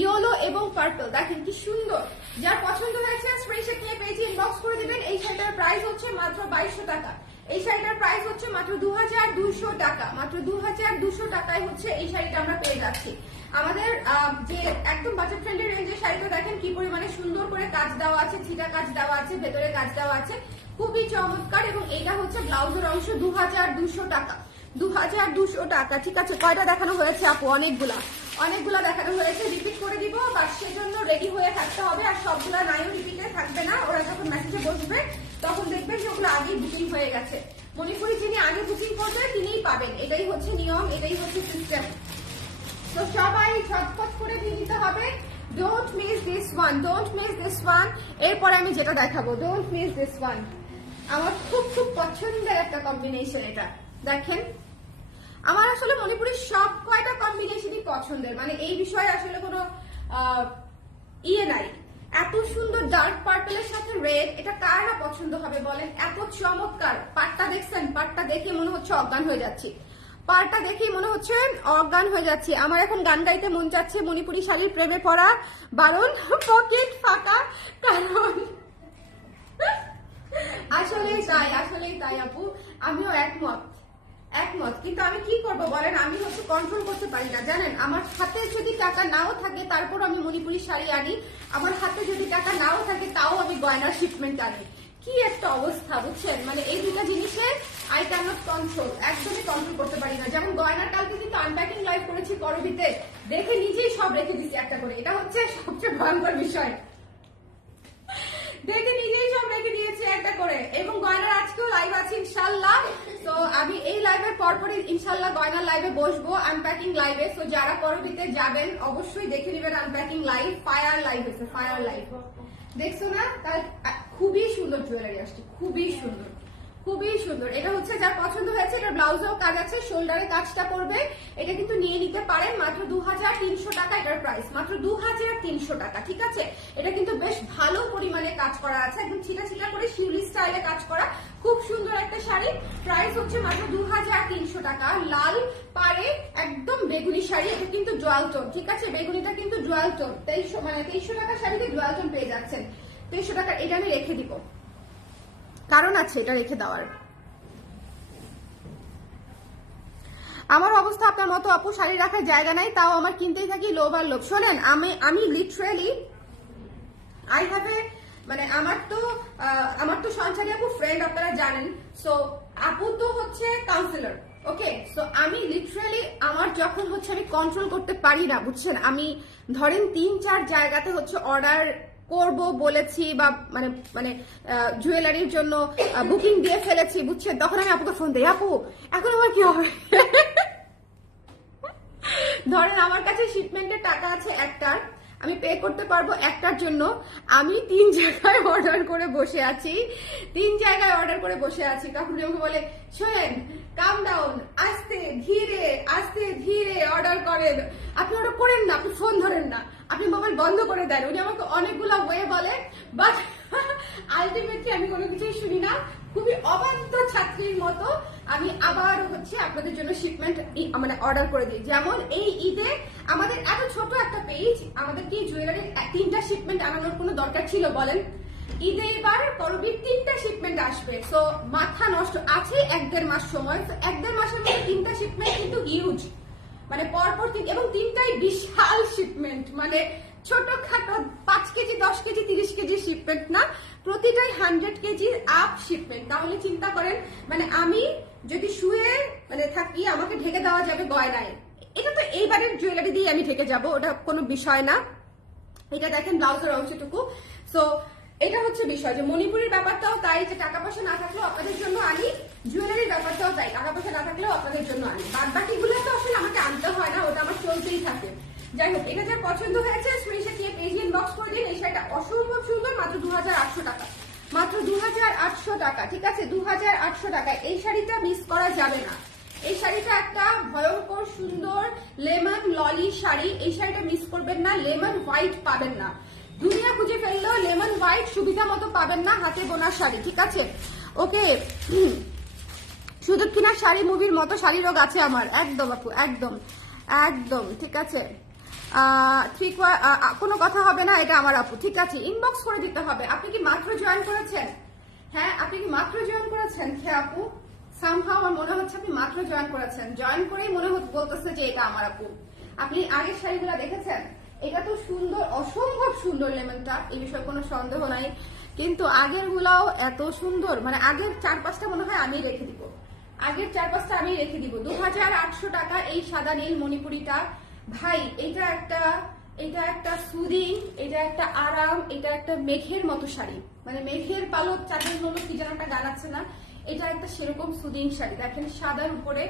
ইয়েলো এবং পার্পল, দেখেন কি সুন্দর। যার পছন্দ হয়েছে স্ক্রিনশট নিয়ে পেজে ইনবক্স করে দিবেন। এই শাড়িটার প্রাইস হচ্ছে মাত্র 2200 টাকা। এই শাড়িটার প্রাইস হচ্ছে মাত্র 2200 টাকা, মাত্র 2200 টাকায় হচ্ছে এই শাড়িটা আমরা পেয়ে যাচ্ছি। আমাদের যে একদম বাজেট ফ্রেন্ডলি রেঞ্জের শাড়িটা দেখেন কি পরিমাণে সুন্দর করে কাজ দেওয়া আছে, ছিটা কাজ দেওয়া আছে, ভেতরে কাজ দেওয়া আছে, খুবই চমৎকার। এবং এটা হচ্ছে ব্লাউজের অংশ, 2200 টাকা, 2200 টাকা। ঠিক আছে, কয়টা দেখানো হয়েছে আপু? অনেকগুলা দেখানো হয়েছে। রিপিট করে দিব, বাট সেজন্য রেডি হয়ে থাকতে হবে। আর সবগুলা নাইও রিপিটে থাকবে না, ওরা যখন মেসেজে বসবে তখন দেখবেন যে ওগুলো আগেই বুকিং হয়ে গেছে। মণিপুরি যিনি আগে বুকিং করবে তিনিই পাবেন, এটাই হচ্ছে নিয়ম, এটাই হচ্ছে সিস্টেম। তো সবাই ঝটপট করে দিয়ে দিতে হবে। Don't miss this one, don't miss this one. এরপরে আমি যেটা দেখাবো, ডোন্ট মিস দিস ওয়ান, আমার খুব খুব পছন্দের একটা কম্বিনেশন এটা। দেখেন, আমার আসলে মণিপুরের সব কয়টা কম্বিনেশনই পছন্দের, মানে এই বিষয়ে আসলে কোনো ইয়ে নাই। এত সুন্দর ডার্ক পার্পলের সাথে রেড, এটা কার না পছন্দ হবে বলেন? এত চমৎকার পাটটা দেখছেন, পাটটা দেখে মনে হচ্ছে অজ্ঞান হয়ে যাচ্ছি, পাটটা দেখেই মনে হচ্ছে অজ্ঞান হয়ে যাচ্ছি। আমার এখন গান গাইতে মন চাচ্ছে, মণিপুরি শালীর প্রেমে পড়া বারণ, পকেট ফাঁকা, কারণ আসলেই তাই আপু, আমিও একমত। কিন্তু আমি কি করব বলেন, আমি হচ্ছে কন্ট্রোল করতে পারি না, জানেন। আমার হাতে যদি টাকা নাও থাকে তারপর আমি মণিপুরি শাড়ি আনি, আমার হাতে যদি টাকা নাও থাকে তাও আমি গয়নার শিপমেন্ট আনি। কি একটা অবস্থা বুঝছেন, মানে এই দুটা জিনিসে আই ক্যান নট কন্ট্রোল, একদমই কন্ট্রোল করতে পারি না। যেমন গয়নার কালকে কিন্তু আনপ্যাকিং লাইভ করেছি করবিতে, দেখে নিজেই সব রেখে দিচ্ছি একটা করে, এটা হচ্ছে সবচেয়ে ভয়ঙ্কর বিষয়। দেখে নিজেই সব রেখে দিয়েছি একটা করে, এবং গয়নার আজকেও লাইভ আছে ইনশাল্লাহ। তো আমি এই লাইভের পরপরই ইনশাল্লাহ গয়নার লাইভে বসবো, আনপ্যাকিং লাইভে। তো যারা করবিতে যাবেন অবশ্যই দেখে নেবেন আনপ্যাকিং লাইভ, ফায়ার লাইভ হচ্ছে, ফায়ার লাইভ দেখছো না? তার খুবই সুন্দর জুয়েলারি আসছে, খুবই সুন্দর, খুবই সুন্দর। এটা হচ্ছে যার পছন্দ হয়েছে, এটা ব্লাউজেও কাজ আছে, শোল্ডারে কাজটা পড়বে, এটা কিন্তু নিয়ে নিতে পারেন। মাত্র 2300 টাকা এটার প্রাইস, মাত্র 2300 টাকা, ঠিক আছে। এটা কিন্তু বেশ ভালো পরিমাণে কাজ করা আছে, একদম ছিটা ছিটা করে শিউলি স্টাইলে কাজ করা, খুব সুন্দর একটা শাড়ি। প্রাইস হচ্ছে মাত্র 2300 টাকা। লাল পারে একদম বেগুনি শাড়ি, এটা কিন্তু জোয়াল টোন, ঠিক আছে। বেগুনিটা কিন্তু জোয়াল টোন, 2300 টাকা শাড়িতে জোয়াল টোন পেয়ে যাচ্ছেন। 2300 টাকা এটা আমি রেখে দিব, কারণ আছে এটা রেখে দেওয়ার। আমার অবস্থা আপনার মতো আপু, শাড়ি রাখার জায়গা নাই, তাও আমার কিনতেই থাকি লোভ আর লোভ। শোনেন, আমি লিটারেলি আই হ্যাভ এ, মানে আমার তো সঞ্চারী আপু ফ্রেন্ড, আপনারা জানেন। সো আপু তো হচ্ছে কাউন্সিলর, ওকে। সো আমি লিটারেলি আমার যখন হচ্ছে আমি কন্ট্রোল করতে পারি না বুঝছেন, আমি ধরেন 3-4 জায়গাতে হচ্ছে অর্ডার করব বলেছি, বা মানে মানে জুয়েলারির জন্য বুকিং দিয়ে ফেলেছি বুঝছেন, তখন আমি আপুকে ফোন দিই, আপু এখন আমার কি হবে? ধরেন আমার কাছে শিপমেন্টের টাকা আছে একটার, আমি পে করতে পারবো একটার জন্য, আমি 3 জায়গায় অর্ডার করে বসে আছি, 3 জায়গায় অর্ডার করে বসে আছি। তখন আমাকে বলে, শোনেন কাম ডাউন, আস্তে ধীরে অর্ডার করেন। আপনি অর্ডার করেন না, আপনি ফোন ধরেন না, আপনি মোবাইল বন্ধ করে দেন। উনি আমাকে অনেকগুলো ওয়ে বলে, বাট আলটিমেটলি আমি কোনো কিছুই শুনি না। খুবই অবাধ্য ছাত্রীর মতো আমি আবার হচ্ছে আপনাদের জন্য শিপমেন্ট মানে অর্ডার করে দিই। যেমন এই ঈদে আমাদের এত ছোট একটা পেজ, আমাদের কি জুয়েলারির 3টা শিপমেন্ট আনানোর কোনো দরকার ছিল বলেন? ঈদে এবার করবির 3টা শিপমেন্ট আসবে, সো মাথা নষ্ট আছে 1-1.5 মাস সময়। 1-1.5 মাসের মধ্যে 3টা শিপমেন্ট কিন্তু হিউজ, মানে পরপর এবং 3টাই বিশাল শিপমেন্ট, মানে ছোটখাটো 5 কেজি 10 কেজি 30 কেজি শিপমেন্ট না, প্রতিটাই 100 কেজির আপ শিপমেন্ট। তাহলে চিন্তা করেন, মানে আমি যদি শুয়ে মানে থাকি আমাকে ঢেকে দেওয়া যাবে গয়নায়, এটা তো এইবারের জুয়েলারি দিয়ে আমি ঢেকে যাব, ওটা কোনো বিষয় না। এটা দেখেন ব্লাউজের অংশটুকু। সো এটা হচ্ছে বিষয়, যে মণিপুরের ব্যাপারটাও তাই, যে টাকা পয়সা না থাকলেও আপনাদের জন্য আনি, জুয়েলারির ব্যাপারটাও তাই, টাকা পয়সা না থাকলেও আপনাদের জন্য আনি। বাদ বাকিগুলো তো আসলে আমাকে আনতে হয় না, ওটা আমার চলতেই থাকে। যাই হোক, এটা যার পছন্দ হয়েছে স্ক্রিনশট নিয়ে পেজ ইনবক্স করে দিন। এই শাড়িটা অসম্ভব সুন্দর, মাত্র 2800 টাকা, মাত্র 2800 টাকা, ঠিক আছে। 2800 টাকা এই শাড়িটা মিস করা যাবে না। এই শাড়িটা একটা ভয়ঙ্কর সুন্দর লেমন ললি শাড়ি, এই শাড়িটা মিস করবেন না। লেমন হোয়াইট পাবেন না, দুনিয়া খুঁজে ফেললেও লেমন হোয়াইট সুবিধা মতো পাবেন না, হাতে বোনা শাড়ি, ঠিক আছে। ওকে, শুধু কিনা শাড়ি মুভির মতো শাড়ি রোগ আছে আমার, একদম আপু, একদম একদম, ঠিক আছে। কোনো কথা হবে না, এটা আমার আপু, ঠিক আছে। ইনবক্স করে দিতে হবে। আপনি কি মাত্র জয়েন করেছেন? হ্যাঁ, আপনি কি মাত্র জয়েন করেছেন? হ্যাঁ আপু, সামহাও আমার মনে হচ্ছে আপনি মাত্র জয়েন করেছেন। জয়েন করেই মনে বলতেছে যে এটা আমার আপু। আপনি আগের শাড়িগুলো দেখেছেন? এটা তো সুন্দর, অসম্ভব সুন্দর লেমনটা, এই বিষয়ে কোনো সন্দেহ নাই। কিন্তু আগের গুলাও এত সুন্দর, মানে আগের 4-5টা মনে হয় আমি রেখে দিব, আগের 4-5টা আমি রেখে দিব। 2800 টাকা এই সাদা নীল মণিপুরিটা। ভাই এটা একটা সুদিং, এটা একটা আরাম, এটা একটা মেঘের মতো শাড়ি, মানে মেঘের পালক চাঁদের মতো কি যেন একটা গান আছে না, এটা একটা সেরকম সুদিং শাড়ি, দেখেন সাদার উপরে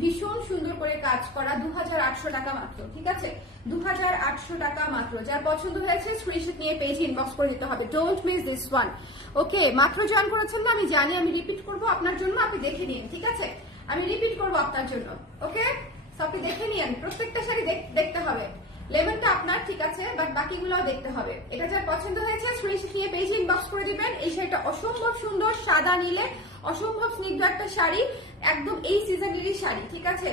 ভীষণ সুন্দর করে কাজ করা, 2800 টাকা মাত্র। ঠিক আছে, 2800 টাকা মাত্র। যার পছন্দ হয়েছে স্ক্রিনশট নিয়ে পেজে ইনবক্স করে দিতে হবে, ডোন্ট মিস দিস ওয়ান। ওকে, মাত্র জয়েন করেছেন না, আমি জানি, আমি রিপিট করবো আপনার জন্য, আপনি দেখে নিন। ঠিক আছে, আমি রিপিট করবো আপনার জন্য। ওকে, আপনি দেখে নিন, প্রত্যেকটা শাড়ি দেখতে হবে। লেমনটা আপনার, ঠিক আছে, বাট বাকিগুলোও দেখতে হবে। এটা যার পছন্দ হয়েছে স্ক্রিনশট নিয়ে পেজে ইনবক্স করে দিবেন। এই শাড়িটা অসম্ভব সুন্দর, সাদা নীলে অসম্ভব স্নিগ্ধ একটা শাড়ি, একদম এই সিজনেরই শাড়ি। ঠিক আছে,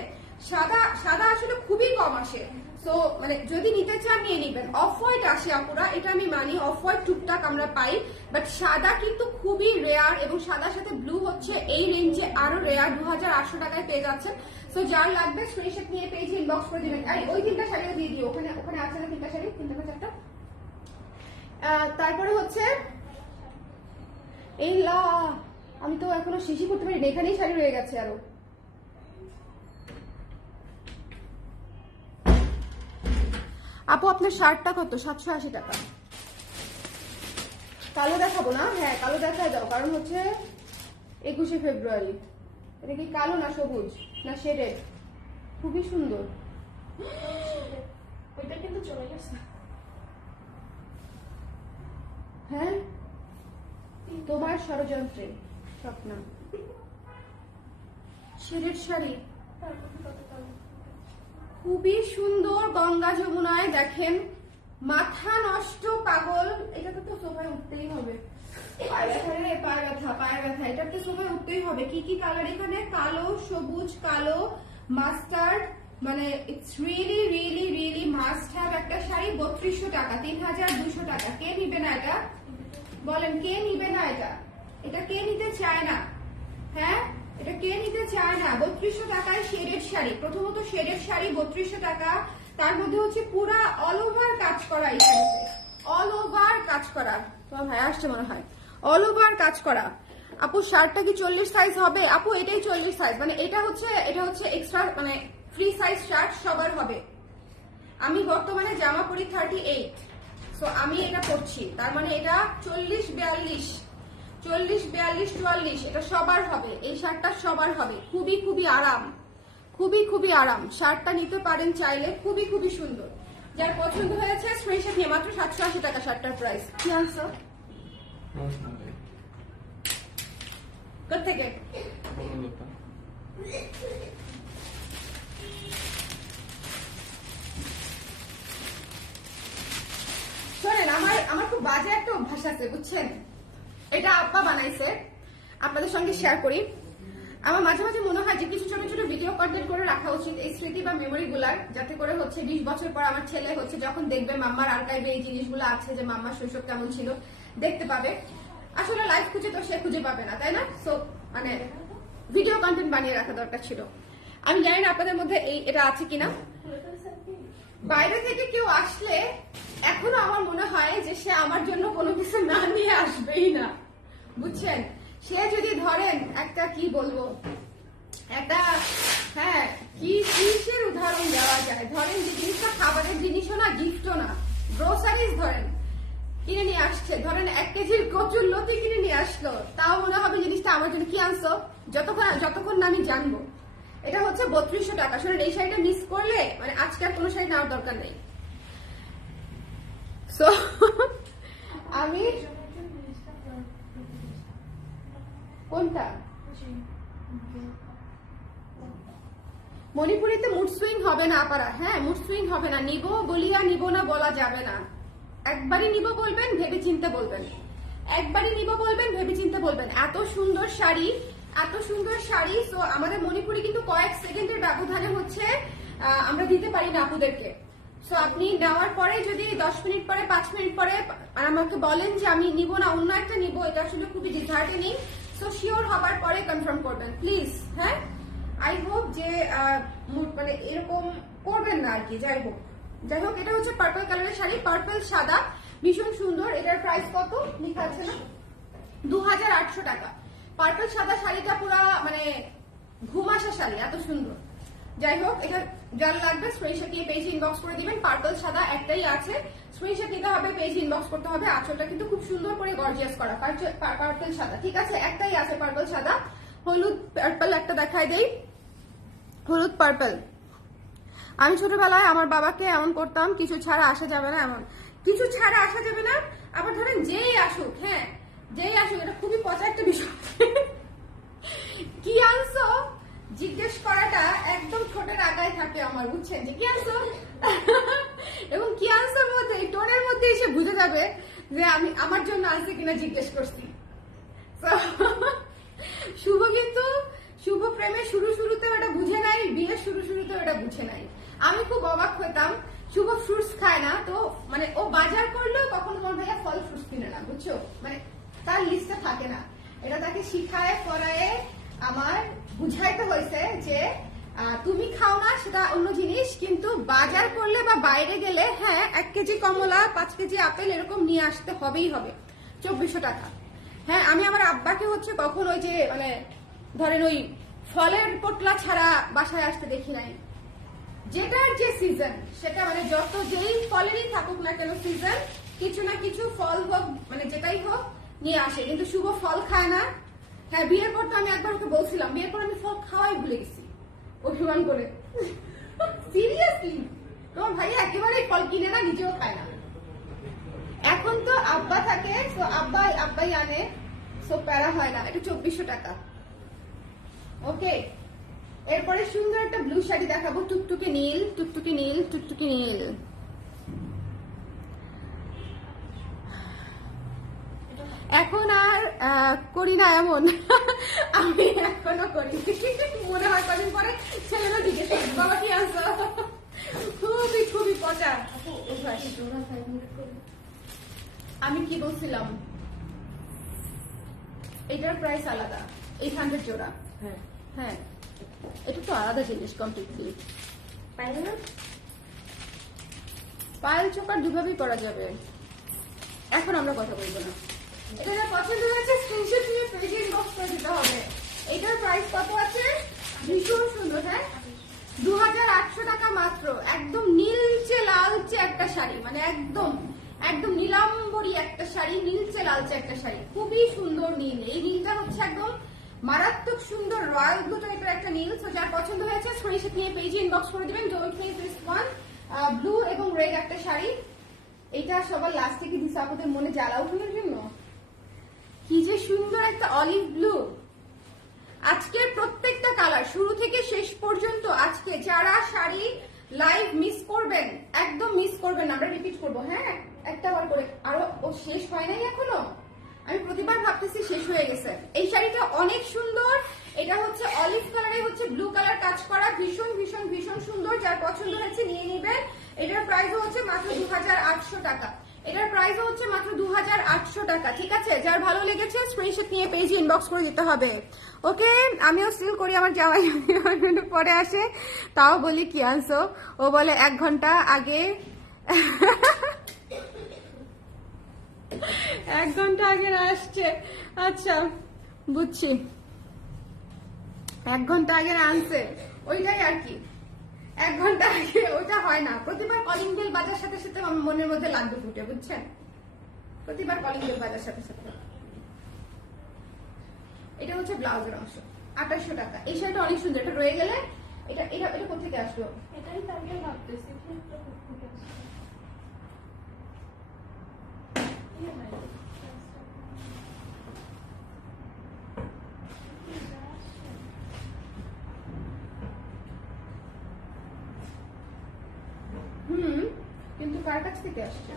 সাদা সাদা আসলে খুবই কম আসে, সো মানে যদি নিতে চান নিয়ে নিবেন। অফ হোয়াইট আসে আপুরা, এটা আমি মানি, অফ হোয়াইট টুকটাক আমরা পাই, বাট সাদা কিন্তু খুবই রেয়ার, এবং সাদার সাথে ব্লু হচ্ছে এই রেঞ্জে আরো রেয়ার। 2800 টাকায় পেয়ে যাচ্ছেন। সো যার লাগবে স্ক্রিনশট নিয়ে পেজে ইনবক্স করে দিবেন। আর ওই তিনটা শাড়িও দিয়ে দিও, ওখানে ওখানে আছে না তিনটা শাড়ি, তিনটা চারটা। তারপরে হচ্ছে এই লা, আমি তো এখনো শিশি করতে পারি, এখানেই শাড়ি রয়ে গেছে আরো। আপু আপনার শার্টটা কত? 780 টাকা। কালো দেখাবো না? হ্যাঁ কালো দেখা যাও, কারণ হচ্ছে 21শে ফেব্রুয়ারি। এটা কি কালো না সবুজ না শেডেড? খুবই সুন্দর। ওইটা কিন্তু চলে গেছে। হ্যাঁ, তোমার ষড়যন্ত্রে স্বপ্ন। শেডেড শাড়ি খুবই সুন্দর, গঙ্গা যমুনায়, দেখেন মাথা নষ্ট পাগল। এটাতে তো সোফায় উঠতেই হবে, পায়ে ব্যথা রে, পায়ে ব্যথা, পায়ে ব্যথা, এটাতে সোফায় উঠতেই হবে। কি কি কালার এখানে? কালো, সবুজ, কালো, মাস্টার্ড, মানে it's really really really must have একটা শাড়ি। 3200 টাকা, 3200 টাকা। কে নিবে না এটা বলেন? কে নিবে না এটা? এটা কে নিতে চায় না? হ্যাঁ, এটা কে নিতে চায় না? 3200 টাকায় শেডেড শাড়ি। প্রথমত শেডেড শাড়ি 3200 টাকা, তার মধ্যে হচ্ছে পুরা অল ওভার কাজ করা। এই শাড়িতে অল ওভার কাজ করা। তোমার ভাই আসছে মনে হয়। অল ওভার কাজ করা। আপু শার্টটা কি 40 সাইজ হবে? আপু এটাই 40 সাইজ, মানে এটা হচ্ছে এক্সট্রা, মানে ফ্রি সাইজ শার্ট সবার হবে। আমি বর্তমানে জামা পরি 38, সো আমি এটা পরছি, তার মানে এটা 40, 42, 40, 42, 44, এটা সবার হবে। এই শার্টটা সবার হবে। খুবই খুবই আরাম, খুবই খুবই আরাম। শার্টটা নিতে পারেন চাইলে, খুবই খুবই সুন্দর। যার পছন্দ হয়েছে স্ক্রিনশট নিয়ে, মাত্র 780 টাকা শার্টটার প্রাইস। কি আনছো কোথেকে? শোনেন, আমার খুব বাজে একটা অভ্যাস আছে বুঝছেন, এটা আব্বা বানাইছে, আপনাদের সঙ্গে শেয়ার করি। আমার মাঝে মাঝে মনে হয় যে কিছু ছোট ছোট ভিডিও কন্টেন্ট করে রাখা উচিত, এই স্মৃতি বা মেমোরি গুলার, যাতে করে হচ্ছে 20 বছর পর আমার ছেলে হচ্ছে যখন দেখবে মাম্মার আর্কাইভে এই জিনিসগুলো আছে, যে মাম্মার শৈশব কেমন ছিল, দেখতে পাবে। আসলে লাইফ খুঁজে তো সে খুঁজে পাবে না, তাই না? সো মানে ভিডিও কন্টেন্ট বানিয়ে রাখা দরকার ছিল। আমি জানি না আপনাদের মধ্যে এটা আছে কিনা। বাইরে থেকে কেউ আসলে এখনো আমার মনে হয় যে সে আমার জন্য কোনো কিছু না নিয়ে আসবেই না, বুঝছেন? সে যদি ধরেন একটা, কি বলবো, একটা, হ্যাঁ, কি কিসের উদাহরণ দেওয়া যায়, ধরেন যে জিনিসটা খাবারের জিনিসও না, গিফটও না, গ্রোসারিজ ধরেন কিনে নিয়ে আসছে, ধরেন 1 কেজির কচুর লতি কিনে নিয়ে আসলো, তাও মনে হবে জিনিসটা আমার জন্য। কি আনছো? যতক্ষণ না আমি জানবো। এটা হচ্ছে 3200 টাকা। শুনুন, এই শাড়িটা মিস করলে মানে আজকে আর কোনো শাড়ি নেওয়ার দরকার নেই। সো আমি কোনটা? মণিপুরিতে মুড সুইং হবে না আপারা। হ্যাঁ, মুড সুইং হবে না। নিবো বলিয়া নিব না বলা যাবে না। একবারই নিব বলবেন, ভেবে চিন্তে বলবেন। একবারই নিব বলবেন, ভেবে চিন্তে বলবেন। এত সুন্দর শাড়ি, এত সুন্দর শাড়ি। সো আমাদের মণিপুরি কিন্তু কয়েক সেকেন্ডের ব্যবধানে হচ্ছে আমরা দিতে পারি না আপুদেরকে। সো আপনি নেওয়ার পরে যদি 10 মিনিট পরে, 5 মিনিট পরে আমাকে বলেন যে আমি নিব না, অন্য একটা নিব, এটা আসলে খুবই ডিসহার্টেনিং। সো শিওর হবার পরে কনফার্ম করবেন প্লিজ। হ্যাঁ, আই হোপ যে মানে এরকম করবেন না আর কি। যাই হোক, এটা হচ্ছে পার্পল কালারের শাড়ি, পার্পল সাদা, ভীষণ সুন্দর। এটার প্রাইস কত লেখা আছে না? 2800 টাকা। পার্পল সাদা শাড়িটা পুরা মানে ঘুম আসা শাড়ি, এত সুন্দর। যাই হোক, এটা যার লাগবে স্ক্রিনশট নিয়ে পেজ ইনবক্স করে দিবেন। পার্পল সাদা একটাই আছে, স্ক্রিনশট নিতে হবে, পেজ ইনবক্স করতে হবে। আঁচলটা কিন্তু খুব সুন্দর করে গর্জিয়াস করা, পার্পল সাদা। ঠিক আছে, একটাই আছে পার্পল সাদা, হলুদ পার্পল একটা দেখাই দেই, হলুদ পার্পল। আমি ছোটবেলায় আমার বাবাকে এমন করতাম, কিছু ছাড়া আসা যাবে না, এমন কিছু ছাড়া আসা যাবে না। আবার ধরেন যেই আসুক, হ্যাঁ যেই আসুক, এটা খুবই পচা একটা বিষয়। কি আনছো জিজ্ঞেস করাটা একদম ঠোঁটের আগায় থাকে আমার, বুঝছেন, যে কি আনছো। এবং কি আনছোর মধ্যে টোনের মধ্যে এসে বুঝে যাবে যে আমি আমার জন্য আনছে কিনা জিজ্ঞেস করছি। So, শুভ কিন্তু শুভ প্রেমে শুরুতে ওটা বুঝে নাই, বিয়ের শুরুতে ওটা বুঝে নাই। আমি খুব অবাক হতাম, শুভ ফ্রুটস খায় না, তো মানে ও বাজার করলেও কখনো তোমার ভাইয়া ফল ফ্রুটস কিনে না, বুঝছো, মানে তার লিস্টে থাকে না। এটা তাকে শিখায় পড়ায় আমার বুঝাইতে হয়েছে যে তুমি খাও না সেটা অন্য জিনিস, কিন্তু বাজার করলে বা বাইরে গেলে হ্যাঁ 1 কেজি কমলা 5 কেজি আপেল এরকম নিয়ে আসতে হবেই হবে, 2400 টাকা। হ্যাঁ আমি আমার আব্বাকে হচ্ছে কখন ওই যে মানে ধরেন ওই ফলের পোটলা ছাড়া বাসায় আসতে দেখি নাই। যেটার যে সিজন সেটা মানে যত যেই ফলেরই থাকুক না কেন সিজন, কিছু না কিছু ফল হোক মানে যেটাই হোক নিয়ে আসে, কিন্তু শুভ ফল খায় না। হ্যাঁ বিয়ের পর তো আমি একবার ওকে বলছিলাম, বিয়ের পর আমি ফল খাওয়াই ভুলে গেছি অভিমান করে। সিরিয়াসলি তোমার ভাইয়া একেবারেই ফল কিনে না, নিজেও খায় না। এখন তো আব্বা থাকে, তো আব্বাই আনে, সো প্যারা হয় না। এটা 2400 টাকা। ওকে, এরপরে সুন্দর একটা ব্লু শাড়ি দেখাবো, টুকটুকে নীল, টুকটুকে নীল, টুকটুকে নীল। এখন আর করি না এমন, আমি এখনো করি, মনে হয় কদিন পরে ছেলেরা জিজ্ঞেস করবে বাবা কি আনছো। খুবই পচা। আমি কি বলছিলাম, এটার প্রাইস আলাদা, 800 জোড়া। হ্যাঁ এটা তো আলাদা জিনিস কমপ্লিটলি। পায়েল চোকার দুভাবেই করা যাবে, এখন আমরা কথা বলবো না। এটা যা পছন্দ হয়েছে স্ক্রিনশট নিয়ে পেজে ইনবক্স করে দিতে হবে। এটার প্রাইস কত আছে, ভীষণ সুন্দর। হ্যাঁ 2800 টাকা মাত্র। একদম নীলচে লালচে একটা শাড়ি, মানে একদম নীলাম্বরী একটা শাড়ি, নীলচে লালচে একটা শাড়ি, খুবই সুন্দর নীল। এই নীলটা হচ্ছে একদম মারাত্মক সুন্দর রয়্যাল ব্লু টাইপের একটা নীল। তো যার পছন্দ হয়েছে স্ক্রিনশট নিয়ে পেজে ইনবক্স করে দিবেন। Don't miss this one, blue এবং রেড একটা শাড়ি। এটা সবার লাস্টে কি দিছে আপনাদের মনে জ্বালা উঠানোর জন্য। কি যে সুন্দর একটা অলিভ ব্লু। আজকের প্রত্যেকটা কালার শুরু থেকে শেষ পর্যন্ত, আজকে যারা শাড়ি লাইভ মিস করবেন একদম মিস করবেন, আমরা রিপিট করবো। হ্যাঁ একটা বার করে, আরো ও শেষ হয় নাই এখনো, আমি প্রতিবার ভাবতেছি শেষ হয়ে গেছে। এই শাড়িটা অনেক সুন্দর, এটা হচ্ছে অলিভ কালারে হচ্ছে ব্লু কালার কাজ করা, ভীষণ ভীষণ ভীষণ সুন্দর। যার পছন্দ হয়েছে নিয়ে নেবেন। এটার প্রাইসও হচ্ছে মাত্র 2800 টাকা। এটার প্রাইসও হচ্ছে মাত্র 2800 টাকা। ঠিক আছে, যার ভালো লেগেছে স্ক্রিনশট নিয়ে পেজে ইনবক্স করে দিতে হবে। ওকে, আমিও স্টিল করি, আমার জামাই পরে আসে তাও বলি কি আনছো, ও বলে 1 ঘন্টা আগে 1 ঘন্টা আগে আসছে। আচ্ছা বুঝছি, 1 ঘন্টা আগে আনছে, ওইটাই আর কি। 1 ঘন্টা আগে ওটা হয় না। প্রতিবার কলিং বেল বাজার সাথে সাথে আমার মনের মধ্যে লাগবে ফুটে, বুঝছেন, প্রতিবার কলিং বেল বাজার সাথে সাথে। এটা হচ্ছে ব্লাউজের অংশ, 2800 টাকা। এই শাড়িটা অনেক সুন্দর, এটা রয়ে গেলে এটা এটা এটা কোথেকে আসলো, এটাই তাহলে ভাবতেছি কিন্তু কার কাছ থেকে আসছে।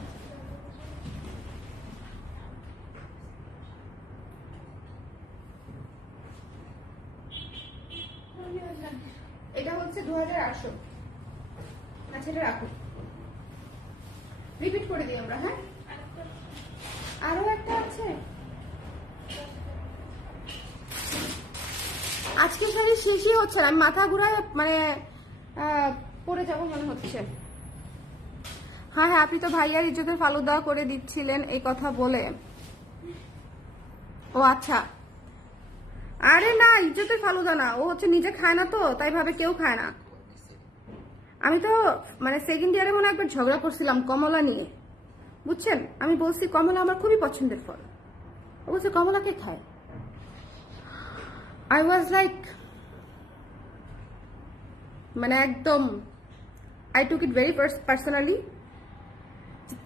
এটা হচ্ছে 2800। আচ্ছা এটা রাখো, রিপিট করে দিই আমরা। হ্যাঁ আরো একটা আছে। আজকে শাড়ি শেষই হচ্ছে না, মাথা ঘুরায় মানে পড়ে যাবো মনে হচ্ছে। হ্যাঁ আপনি তো ভাইয়ার ইজ্জতের ফালুদা করে দিচ্ছিলেন এই কথা বলে। ও আচ্ছা, আরে না ইজ্জতের ফালুদা না, ও হচ্ছে নিজে খায় না তো তাই ভাবে কেউ খায় না। আমি তো মানে সেকেন্ড ইয়ারে মনে একবার ঝগড়া করছিলাম কমলা নিয়ে, বুঝছেন, আমি বলছি কমলা আমার খুবই পছন্দের ফল, ও বলছে কমলা কে খায়। I was like, মানে একদম I took it very personally.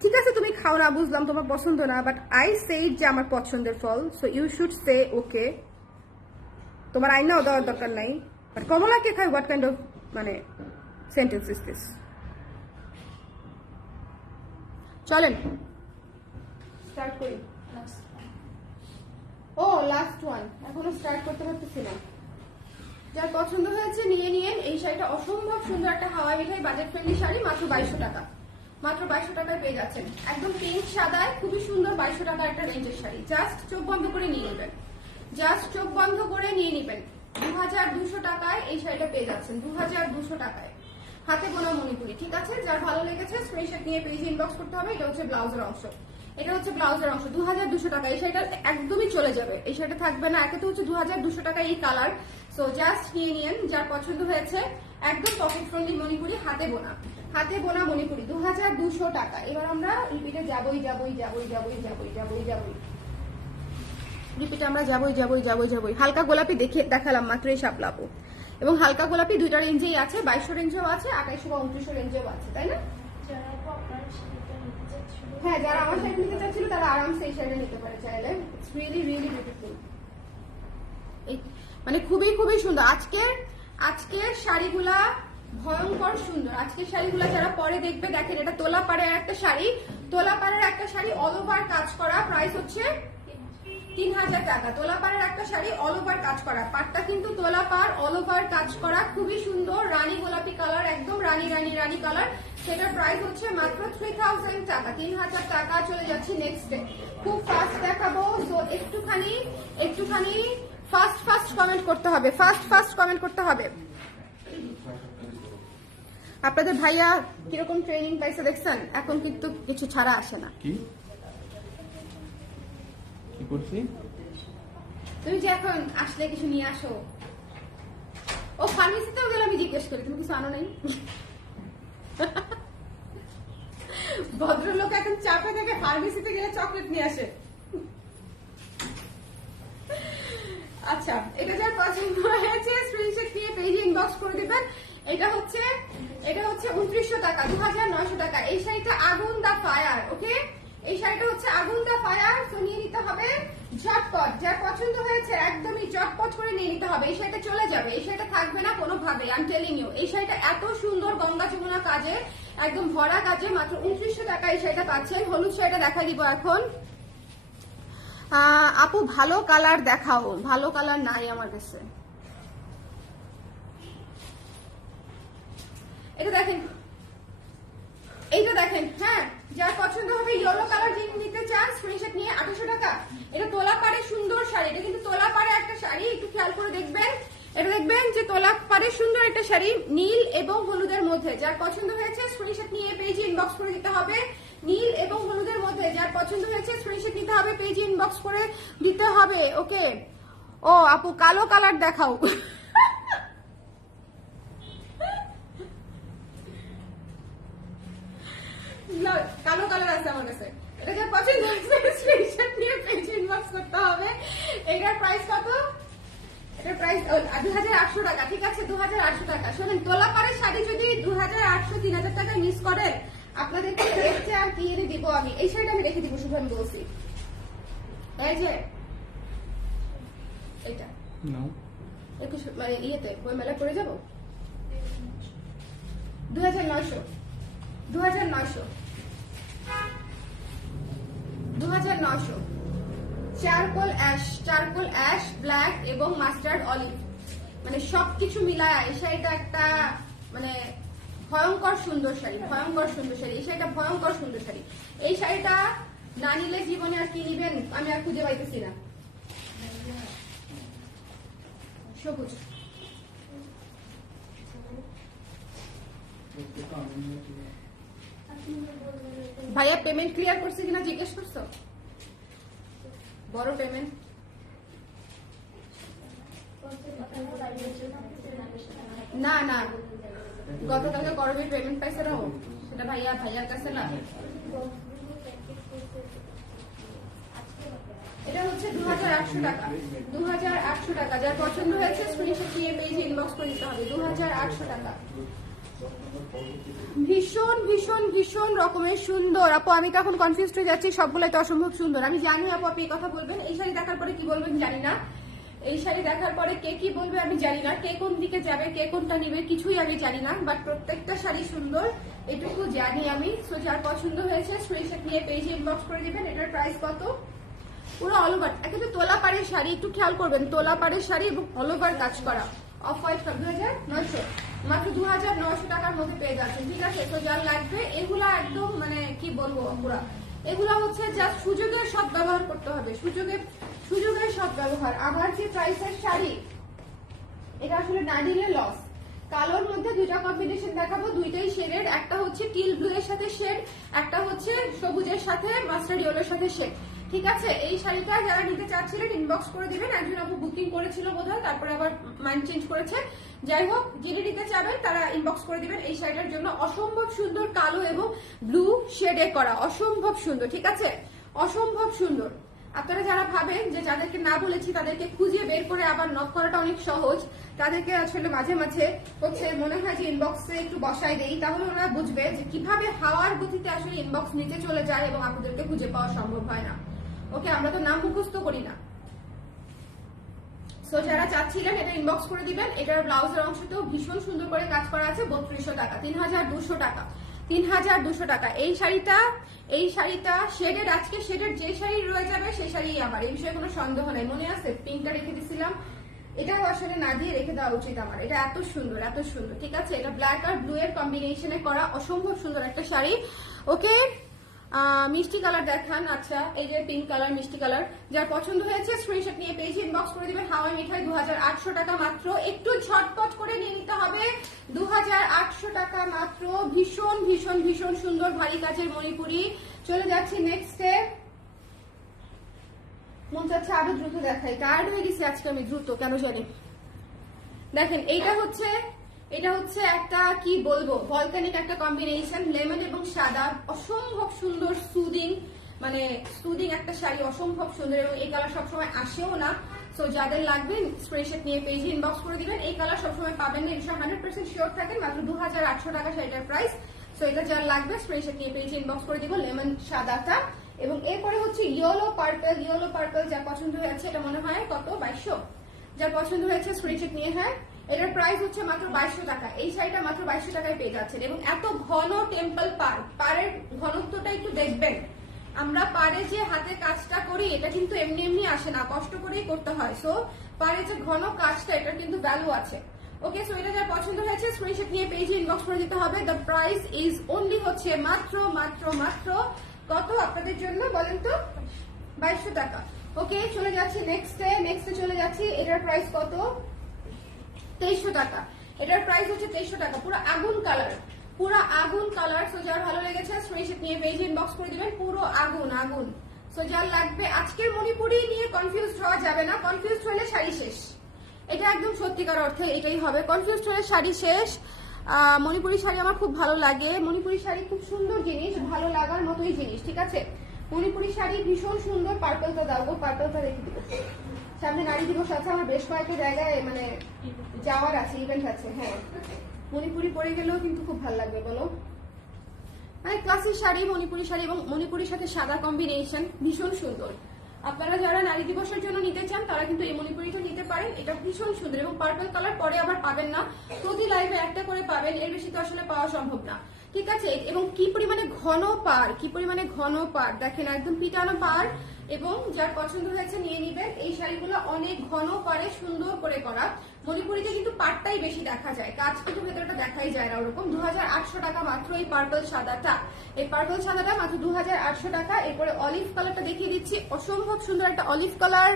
ঠিক আছে তুমি খাও না, বুঝলাম তোমার পছন্দ না, বাট I said যে আমার পছন্দের ফল, so you should say okay. তোমার আইনাও দেওয়ার দরকার নাই, বাট কমলাকে খাই, what kind of মানে সেন্টেন্স ইজ দিস? চলেন স্টার্ট করি। ও লাস্ট ওয়ান, এখনো স্টার্ট করতে পারতেছি না। যার পছন্দ হয়েছে নিয়ে নিয়েন। এই শাড়িটা অসম্ভব সুন্দর একটা হাওয়াই মিঠাই বাজেট ফ্রেন্ডলি শাড়ি, মাত্র 2200 টাকা। মাত্র 2200 টাকায় পেয়ে যাচ্ছেন, একদম পিঙ্ক সাদায় খুবই সুন্দর 2200 টাকার একটা রেঞ্জের শাড়ি। জাস্ট চোখ বন্ধ করে নিয়ে নেবেন, জাস্ট চোখ বন্ধ করে নিয়ে নেবেন। 2200 টাকায় এই শাড়িটা পেয়ে যাচ্ছেন, 2200 টাকায়। হাতে বোনা মণিপুরি, ঠিক আছে? যার ভালো লেগেছে স্ক্রিনশট নিয়ে পেজে ইনবক্স করতে হবে। এটা হচ্ছে ব্লাউজের অংশ, এটা হচ্ছে ব্লাউজের অংশ। 2200 টাকা। এই শাড়িটা একদমই চলে যাবে, এই শাড়িটা থাকবে না। একে তো হচ্ছে 2200 টাকা এই কালার। সো জাস্ট নিয়ে নিন যার পছন্দ হয়েছে। একদম পকেট ফ্রেন্ডলি মণিপুরি, হাতে বোনা, হাতে বোনা মণিপুরি 2200 টাকা। এবার আমরা রিপিটে যাবই রিপিটে আমরা যাবই। হালকা গোলাপি দেখালাম মাত্র এই সাপলাপু, এবং হালকা গোলাপি দুইটা রেঞ্জেই আছে, 2200 রেঞ্জেও আছে, 2800 বা 2900 রেঞ্জেও আছে, তাই না? হ্যাঁ, যারা আমার শাড়ি নিতে চাচ্ছিল তারা আরামসে এই শাড়ি নিতে পারে চাইলে। ইটস রিয়েলি বিউটিফুল, মানে খুবই সুন্দর। আজকের শাড়িগুলা ভয়ঙ্কর সুন্দর। আজকের শাড়িগুলা যারা পরে দেখবে, দেখেন এটা তোলা পাড়ের একটা শাড়ি, তোলা পাড়ের একটা শাড়ি অল ওভার কাজ করা, প্রাইস হচ্ছে 3000 টাকা। তোলা পাড়ের একটা শাড়ি অল ওভার কাজ করা, পাটটা কিন্তু তোলা পাড় অল ওভার কাজ করা, খুবই সুন্দর রানী গোলাপি কালার, একদম রানী কালার। সেটার প্রাইস হচ্ছে মাত্র 3000 টাকা। 3000 টাকা। চলে যাচ্ছি নেক্সট ডে, খুব ফাস্ট দেখাবো। সো একটুখানি ফাস্ট কমেন্ট করতে হবে, ফাস্ট কমেন্ট করতে হবে। আপনাদের ভাইয়া কিরকম ট্রেনিং পাইছে দেখছেন? এখন কিন্তু কিছু ছাড়া আসে না। কি করছি? তুমি যে এখন আসলে কিছু নিয়ে আসো। ও ফার্মেসিতেও গেলে আমি জিজ্ঞেস করি তুমি কিছু আনো নাই। ভদ্রলোক এখন চাপে থেকে ফার্মেসিতে গেলে চকলেট নিয়ে আসে। আচ্ছা, এটা যার পছন্দ হয়েছে স্ক্রিনশট নিয়ে পেজে ইনবক্স করে দিবেন। এটা হচ্ছে 2900 টাকা, 2900 টাকা। এই শাড়িটা আগুন দা ফায়ার, ওকে? এই শাড়িটা হচ্ছে আগুন দা ফায়ার। তো নিয়ে নিতে হবে ঝটপট, যার পছন্দ হয়েছে একদমই ঝটপট করে নিয়ে নিতে হবে। এই শাড়িটা চলে যাবে, এই শাড়িটা থাকবে না কোনোভাবে, আই এম টেলিং ইউ। এই শাড়িটা এত সুন্দর গঙ্গা যমুনা কাজে, একদম ভরা কাজে, মাত্র 2900 টাকা এই শাড়িটা পাচ্ছেন। হলুদ শাড়িটা দেখা দিব এখন। আপু ভালো কালার দেখাও, ভালো কালার নাই আমার কাছে। এটা দেখেন, এইটা দেখেন। হ্যাঁ, যার পছন্দ হবে ইয়েলো কালার যিনি নিতে চান স্ক্রিনশট নিয়ে 2800 টাকা। এটা তোলা পাড়ে সুন্দর শাড়ি, এটা কিন্তু তোলা পাড়ে একটা শাড়ি, একটু খেয়াল করে দেখবেন। এটা দেখবেন যে তোলা পাড়ে সুন্দর একটা শাড়ি, নীল এবং হলুদের মধ্যে। যার পছন্দ হয়েছে স্ক্রিনশট নিয়ে পেজে ইনবক্স করে দিতে হবে। নীল এবং হলুদের মধ্যে যার পছন্দ হয়েছে স্ক্রিনশট নিতে হবে, পেজে ইনবক্স করে দিতে হবে, ওকে? ও আপু কালো কালার দেখাও। কালো কালার আছে আমার কাছে, এটা যার পছন্দ হয়েছে স্ক্রিনশট নিয়ে পেজ ইনবক্স করতে হবে। এটার প্রাইস কত? এটার প্রাইস 2800 টাকা, ঠিক আছে? 2800 টাকা। শোনেন, তোলা পাড়ের শাড়ি যদি 2800 3000 টাকায় মিস করেন, আপনাদেরকে দেখতে আর কি এনে দিব আমি। এই শাড়িটা আমি রেখে দিব, শুধু আমি বলছি। এই যে এটা একটু মানে ইয়েতে বই মেলা করে যাবো। 2900 চারকোল অ্যাশ ব্ল্যাক এবং মাস্টার্ড অলিভ, মানে সবকিছু মিলায় এই শাড়িটা একটা মানে ভয়ঙ্কর সুন্দর শাড়ি। এই শাড়িটা ভয়ঙ্কর সুন্দর শাড়ি। এই শাড়িটা না নিলে জীবনে আর কি নিবেন আমি আর খুঁজে পাইতেছি না। সবুজ ভাইয়া পেমেন্ট ক্লিয়ার করছে কিনা জিজ্ঞেস করছো? বড় পেমেন্ট না গতকালকে করবে পেমেন্ট পাইছে না, সেটা ভাইয়ার কাছে না। এটা হচ্ছে 2100 টাকা, 2100 টাকা। যার পছন্দ হয়েছে স্ক্রিনশট নিয়ে পেজে ইনবক্স করে দিতে হবে। 2100 টাকা, ভীষণ ভীষণ ভীষণ রকমের সুন্দর। আপু আমি তো এখন কনফিউজ হয়ে যাচ্ছি, সবগুলো তো অসম্ভব সুন্দর। আমি জানি আপু আপনি এই কথা বলবেন, এই শাড়ি দেখার পরে কি বলবেন জানি না, এই শাড়ি দেখার পরে কে কি বলবে আমি জানি না, কে কোন দিকে যাবে, কে কোনটা নিবে কিছুই আমি জানি না, বাট প্রত্যেকটা শাড়ি সুন্দর এটুকু জানি আমি। সো যার পছন্দ হয়েছে স্ক্রিনশট নিয়ে পেজে ইনবক্স করে দিবেন। এটার প্রাইস কত? পুরো অল ওভার, একে তোলা পাড়ের শাড়ি, একটু খেয়াল করবেন, তোলা পাড়ের শাড়ি এবং অল ওভার কাজ করা। অফ হোয়াইট 2900, মাত্র 2900 টাকার মধ্যে পেয়ে যাচ্ছেন। ঠিক আছে, তো যার লাগবে এগুলা একদম মানে কি বলবো পুরা, এগুলা হচ্ছে জাস্ট সুযোগের সৎ ব্যবহার করতে হবে, সুযোগের সৎ ব্যবহার। আমার যে প্রাইসের শাড়ি এটা আসলে না দিলে লস। কালোর মধ্যে দুইটা কম্বিনেশন দেখাবো, দুইটাই শেডের, একটা হচ্ছে টিল ব্লু এর সাথে শেড, একটা হচ্ছে সবুজের সাথে মাস্টার্ড ইয়েলোর সাথে শেড। ঠিক আছে, এই শাড়িটা যারা নিতে চাচ্ছিলেন ইনবক্স করে দিবেন। একজন আপু বুকিং করেছিল বোধহয়, তারপরে আবার মাইন্ড চেঞ্জ করেছে। যাই হোক, যিনি নিতে চাবেন তারা ইনবক্স করে দিবেন। এই শাড়িটার জন্য অসম্ভব সুন্দর কালো এবং ব্লু শেডে করা, অসম্ভব সুন্দর। ঠিক আছে, অসম্ভব সুন্দর। আপনারা যারা ভাবেন যে যাদেরকে না বলেছি তাদেরকে খুঁজে বের করে আবার নক করাটা অনেক সহজ, তাদেরকে আসলে মাঝে মাঝে হচ্ছে মনে হয় যে ইনবক্সে একটু বসাই দেই, তাহলে ওরা বুঝবে যে কিভাবে হাওয়ার গতিতে আসলে ইনবক্স নিচে চলে যায় এবং আপনাদেরকে খুঁজে পাওয়া সম্ভব হয় না। ওকে, আমরা তো নাম মুখস্থ করি না। সো যারা চাচ্ছিলেন এটা ইনবক্স করে দিবেন। এটার ব্লাউজের অংশতেও ভীষণ সুন্দর করে কাজ করা আছে। 3200 টাকা, 3200 টাকা, 3200 টাকা। এই শাড়িটা শেডের, আজকে শেডের যে শাড়ি রয়ে যাবে সেই শাড়ি আমার, এই বিষয়ে কোনো সন্দেহ নাই। মনে আছে পিঙ্কটা রেখে দিছিলাম, এটাও আসলে না দিয়ে রেখে দেওয়া উচিত আমার। এটা এত সুন্দর, এত সুন্দর। ঠিক আছে, এটা ব্ল্যাক আর ব্লু এর কম্বিনেশনে করা অসম্ভব সুন্দর একটা শাড়ি। ওকে, মিষ্টি কালার দেখান। আচ্ছা, এই যে পিঙ্ক কালার, মিষ্টি কালার। যার পছন্দ হয়েছে স্ক্রিনশট নিয়ে পেজে ইনবক্স করে দিবেন। হাওয়াই মিঠাই 2800 টাকা মাত্র, একটু ঝটপট করে নিয়ে নিতে হবে। 2800 টাকা মাত্র, ভীষণ ভীষণ ভীষণ সুন্দর ভারী কাজের মণিপুরি। চলে যাচ্ছি নেক্সটে। মন চাচ্ছে আরো দ্রুত দেখাই, টায়ার্ড হয়ে গেছি আজকে আমি দ্রুত, কেন জানি। দেখেন এটা হচ্ছে একটা কি বলবো ভলকানিক একটা কম্বিনেশন, লেমন এবং সাদা, অসম্ভব সুন্দর সুদিং, মানে সুদিং একটা শাড়ি, অসম্ভব সুন্দর। এবং এই কালার সবসময় আসেও না। সো যাদের লাগবে স্ক্রিনশট নিয়ে পেজে ইনবক্স করে দিবেন। এই কালার সবসময় পাবেন না, এটা 100% শিওর থাকেন। মাত্র 2800 টাকা শাড়িটার প্রাইস। সো এটা যার লাগবে স্ক্রিনশট নিয়ে পেজে ইনবক্স করে দিব, লেমন সাদাটা। এবং এরপরে হচ্ছে ইয়েলো পার্পল, যার পছন্দ হয়েছে, এটা মনে হয় কত 2200, যার পছন্দ হয়েছে স্ক্রিনশট নিয়ে। হ্যাঁ, এটার প্রাইস হচ্ছে মাত্র 2200 টাকা। এই শাড়িটা মাত্র 2200 টাকায় পেয়ে যাচ্ছেন। এবং এত ঘন টেম্পল পাড়ের ঘনত্বটা একটু দেখবেন। আমরা পাড়ে যে হাতে কাজটা করি এটা কিন্তু এমনি এমনি আসে না, কষ্ট করেই করতে হয়। সো পাড়ে যে ঘন কাজটা, এটার কিন্তু ভ্যালু আছে। ওকে, সো এটা যার পছন্দ হয়েছে স্ক্রিনশট নিয়ে পেজে ইনবক্স করে দিতে হবে। দ্য প্রাইস ইজ অনলি হচ্ছে মাত্র মাত্র মাত্র কত আপনাদের জন্য বলেন তো? 2200 টাকা। ওকে, চলে যাচ্ছি নেক্সটে চলে যাচ্ছি। এটার প্রাইস কত? 2300 টাকা। এটার প্রাইস হচ্ছে 2300 টাকা। পুরো আগুন কালার। সো যার ভালো লেগেছে স্ক্রিনশট নিয়ে পেজে ইনবক্স করে দিবেন। পুরো আগুন। সো যার লাগবে, আজকের মণিপুরি নিয়ে কনফিউজ হওয়া যাবে না। কনফিউজ হলে শাড়ি শেষ, এটা একদম সত্যিকার অর্থে এটাই হবে। কনফিউজ হলে শাড়ি শেষ। মণিপুরি শাড়ি আমার খুব ভালো লাগে। মণিপুরি শাড়ি খুব সুন্দর জিনিস, ভালো লাগার মতোই জিনিস। ঠিক আছে, মণিপুরি শাড়ি ভীষণ সুন্দর। পার্পলটা দাও গো, পার্পলটা রেখে দিব। সামনে নারী দিবস আছে, আমার বেশ কয়েকটা জায়গায় মানে যাওয়ার আছে, ইভেন্ট আছে। হ্যাঁ, মণিপুরি পরে গেলেও কিন্তু খুব ভালো লাগবে বলো। মানে ক্লাসিক শাড়ি, মণিপুরি শাড়ি এবং মণিপুরির সাথে সাদা কম্বিনেশন ভীষণ সুন্দর। আপনারা যারা নারী দিবসের জন্য নিতে চান তারা কিন্তু এই মণিপুরিটা নিতে পারেন। এটা ভীষণ সুন্দর এবং পার্পল কালার পরে আবার পাবেন না, প্রতি লাইভে একটা করে পাবেন, এর বেশি তো আসলে পাওয়া সম্ভব না। ঠিক আছে, এবং কি পরিমাণে ঘন পাড় দেখেন, একদম পিটানো পাড়। এবং যার পছন্দ হয়েছে নিয়ে নিবেন। এই শাড়িগুলো অনেক ঘন পাড়ে সুন্দর করে করা। মণিপুরিতে কিন্তু পাড়টাই বেশি দেখা যায়, কাজ কিন্তু ভেতরটা দেখাই যায় না ওরকম। 2800 টাকা মাত্র এই পার্পল সাদাটা। মাত্র 2800 টাকা। এরপরে অলিভ কালারটা দেখিয়ে দিচ্ছি, অসম্ভব সুন্দর একটা অলিভ কালার।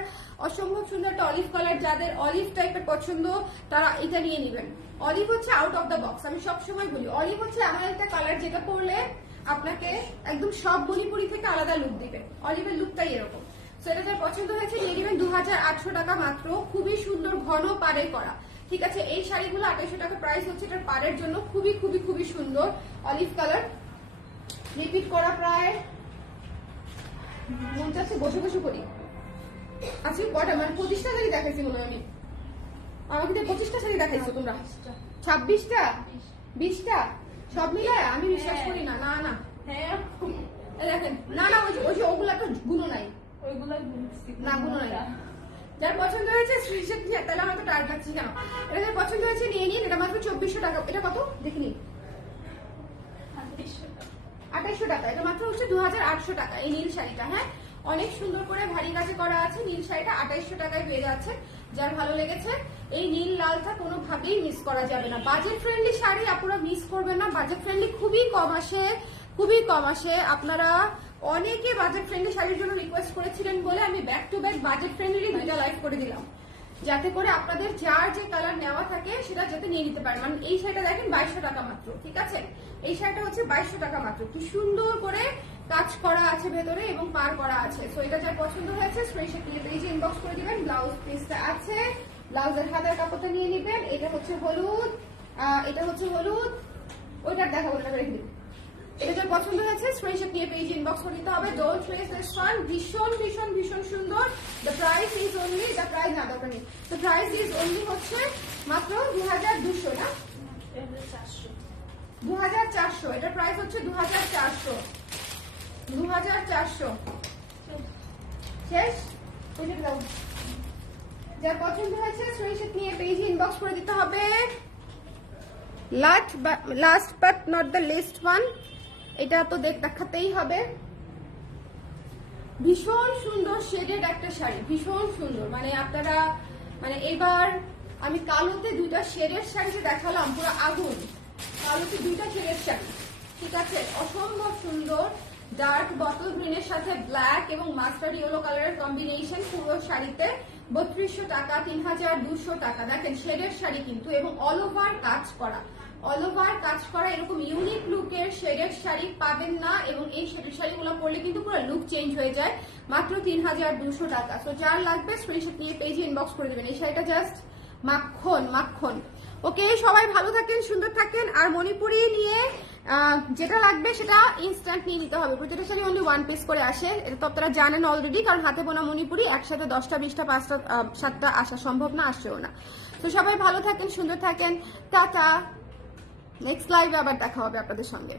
যাদের অলিভ টাইপের পছন্দ তারা এটা নিয়ে নিবেন। অলিভ হচ্ছে আউট অফ দ্য বক্স, আমি সবসময় বলি অলিভ হচ্ছে এমন একটা কালার যেটা পরলে আপনাকে একদম সব মণিপুরি থেকে আলাদা লুক দিবে। অলিভের লুকটাই এরকম। সো এটা যার পছন্দ হয়েছে নিয়ে নেবেন। 2800 টাকা মাত্র, খুবই সুন্দর ঘন পাড়ে করা। ঠিক আছে, এই শাড়িগুলো 2800 টাকা প্রাইস হচ্ছে। এটার পাড়ের জন্য খুবই সুন্দর অলিভ কালার। রিপিট করা প্রায় মন চাচ্ছে বসে করি। আজকে কটা মানে 25টা শাড়ি দেখাইছি মনে হয় আমি। আমাকে তো 25টা শাড়ি দেখাইছো তোমরা। 26টা 20টা সব মিলে আমি বিশ্বাস করি না। না না হ্যাঁ এই দেখেন, না না ওই যে ওগুলা তো গুলো নাই, ওইগুলা গুনছি না গুলো নাই। যার পছন্দ হয়েছে স্ক্রিনশট নিয়ে, তাহলে আমার তো টার্গেট লাগছে কেন? এটা যার পছন্দ হয়েছে নিয়ে নিন, এটা মাত্র 2400 টাকা। এটা কত দেখে নিন, 2800 টাকা। এটা মাত্র হচ্ছে 2800 টাকা এই নীল শাড়িটা। হ্যাঁ, অনেক সুন্দর করে ভারী কাজে করা আছে। নীল শাড়িটা 2800 টাকায় পেয়ে যাচ্ছে। যার ভালো লেগেছে, এই নীল লালটা কোনোভাবেই মিস করা যাবে না। বাজেট ফ্রেন্ডলি শাড়ি আপনারা মিস করবেন না। বাজেট ফ্রেন্ডলি খুবই কম আসে, খুবই কম আসে। আপনারা অনেকে বাজেট ফ্রেন্ডলি শাড়ির জন্য রিকোয়েস্ট করেছিলেন বলে আমি back to back budget friendly দুইটা লাইভ করে দিলাম, যাতে করে আপনাদের যার যে কালার নেওয়া থাকে সেটা যাতে নিয়ে নিতে পারেন। মানে এই শাড়িটা দেখেন 2200 টাকা মাত্র, ঠিক আছে? এই শাড়িটা হচ্ছে 2200 টাকা মাত্র। কি সুন্দর করে কাজ করা আছে ভেতরে এবং পার করা আছে। সো এটা যার পছন্দ হয়েছে স্ক্রিনশট নিয়ে পেজে ইনবক্স করে দিবেন। ব্লাউজ পিসটা আছে, ব্লাউজের হাতার কাপড়টা নিয়ে নেবেন। এটা হচ্ছে হলুদ, এটা হচ্ছে হলুদ, ওইটা দেখাবো না, রেখে দিন। এটা যার পছন্দ হয়েছে স্ক্রিনশট নিয়ে পেজ ইনবক্স করে দিতে হবে। Don't miss this one. ভীষণ ভীষণ ভীষণ সুন্দর। The price is only, the price না দরকার নেই, দ্য প্রাইস ইজ অনলি হচ্ছে মাত্র 2200 না 2400। এটার প্রাইস হচ্ছে 2400। 2400 শেষ। বুঝে দাও। যার পছন্দ হয়েছে স্ক্রিনশট নিয়ে পেজ ইনবক্স করে দিতে হবে। Last but not the least one, এটা তো দেখাতেই হবে। ভীষণ সুন্দর শেডেড একটা শাড়ি, ভীষণ সুন্দর। মানে আপনারা মানে এবার আমি কালোতে দুইটা শেডের শাড়িতে দেখালাম, পুরো আগুন। কালোতে দুইটা শেডের শাড়ি, ঠিক আছে? অসম্ভব সুন্দর। ডার্ক বটল গ্রিনের সাথে ব্ল্যাক এবং মাস্টার্ড ইয়েলো কালারের কম্বিনেশন পুরো শাড়িতে 3200 টাকা, 3200 টাকা। দেখেন শেডের শাড়ি কিন্তু, এবং অল ওভার কাজ করা, অল ওভার কাজ করা। এরকম ইউনিক লুকের শেডের শাড়ি পাবেন না, এবং এই শেডের শাড়িগুলো পরলে কিন্তু পুরো লুক চেঞ্জ হয়ে যায়। মাত্র 3200 টাকা। সো যার লাগবে স্ক্রিনশট নিয়ে পেজে ইনবক্স করে দেবেন। এই শাড়িটা জাস্ট মাখন মাখন। ওকে, সবাই ভালো থাকেন, সুন্দর থাকেন। আর মণিপুরি নিয়ে যেটা লাগবে সেটা ইনস্ট্যান্ট নিয়ে নিতে হবে। প্রতিটা শাড়ি অনলি 1 পিস করে আসে, এটা তো আপনারা জানেন অলরেডি, কারণ হাতে বোনা মণিপুরি একসাথে 10টা 20টা 5টা 7টা আসা সম্ভব না, আসছেও না। তো সবাই ভালো থাকেন, সুন্দর থাকেন। টাটা। নেক্সট লাইভে আবার দেখা হবে আপনাদের সঙ্গে।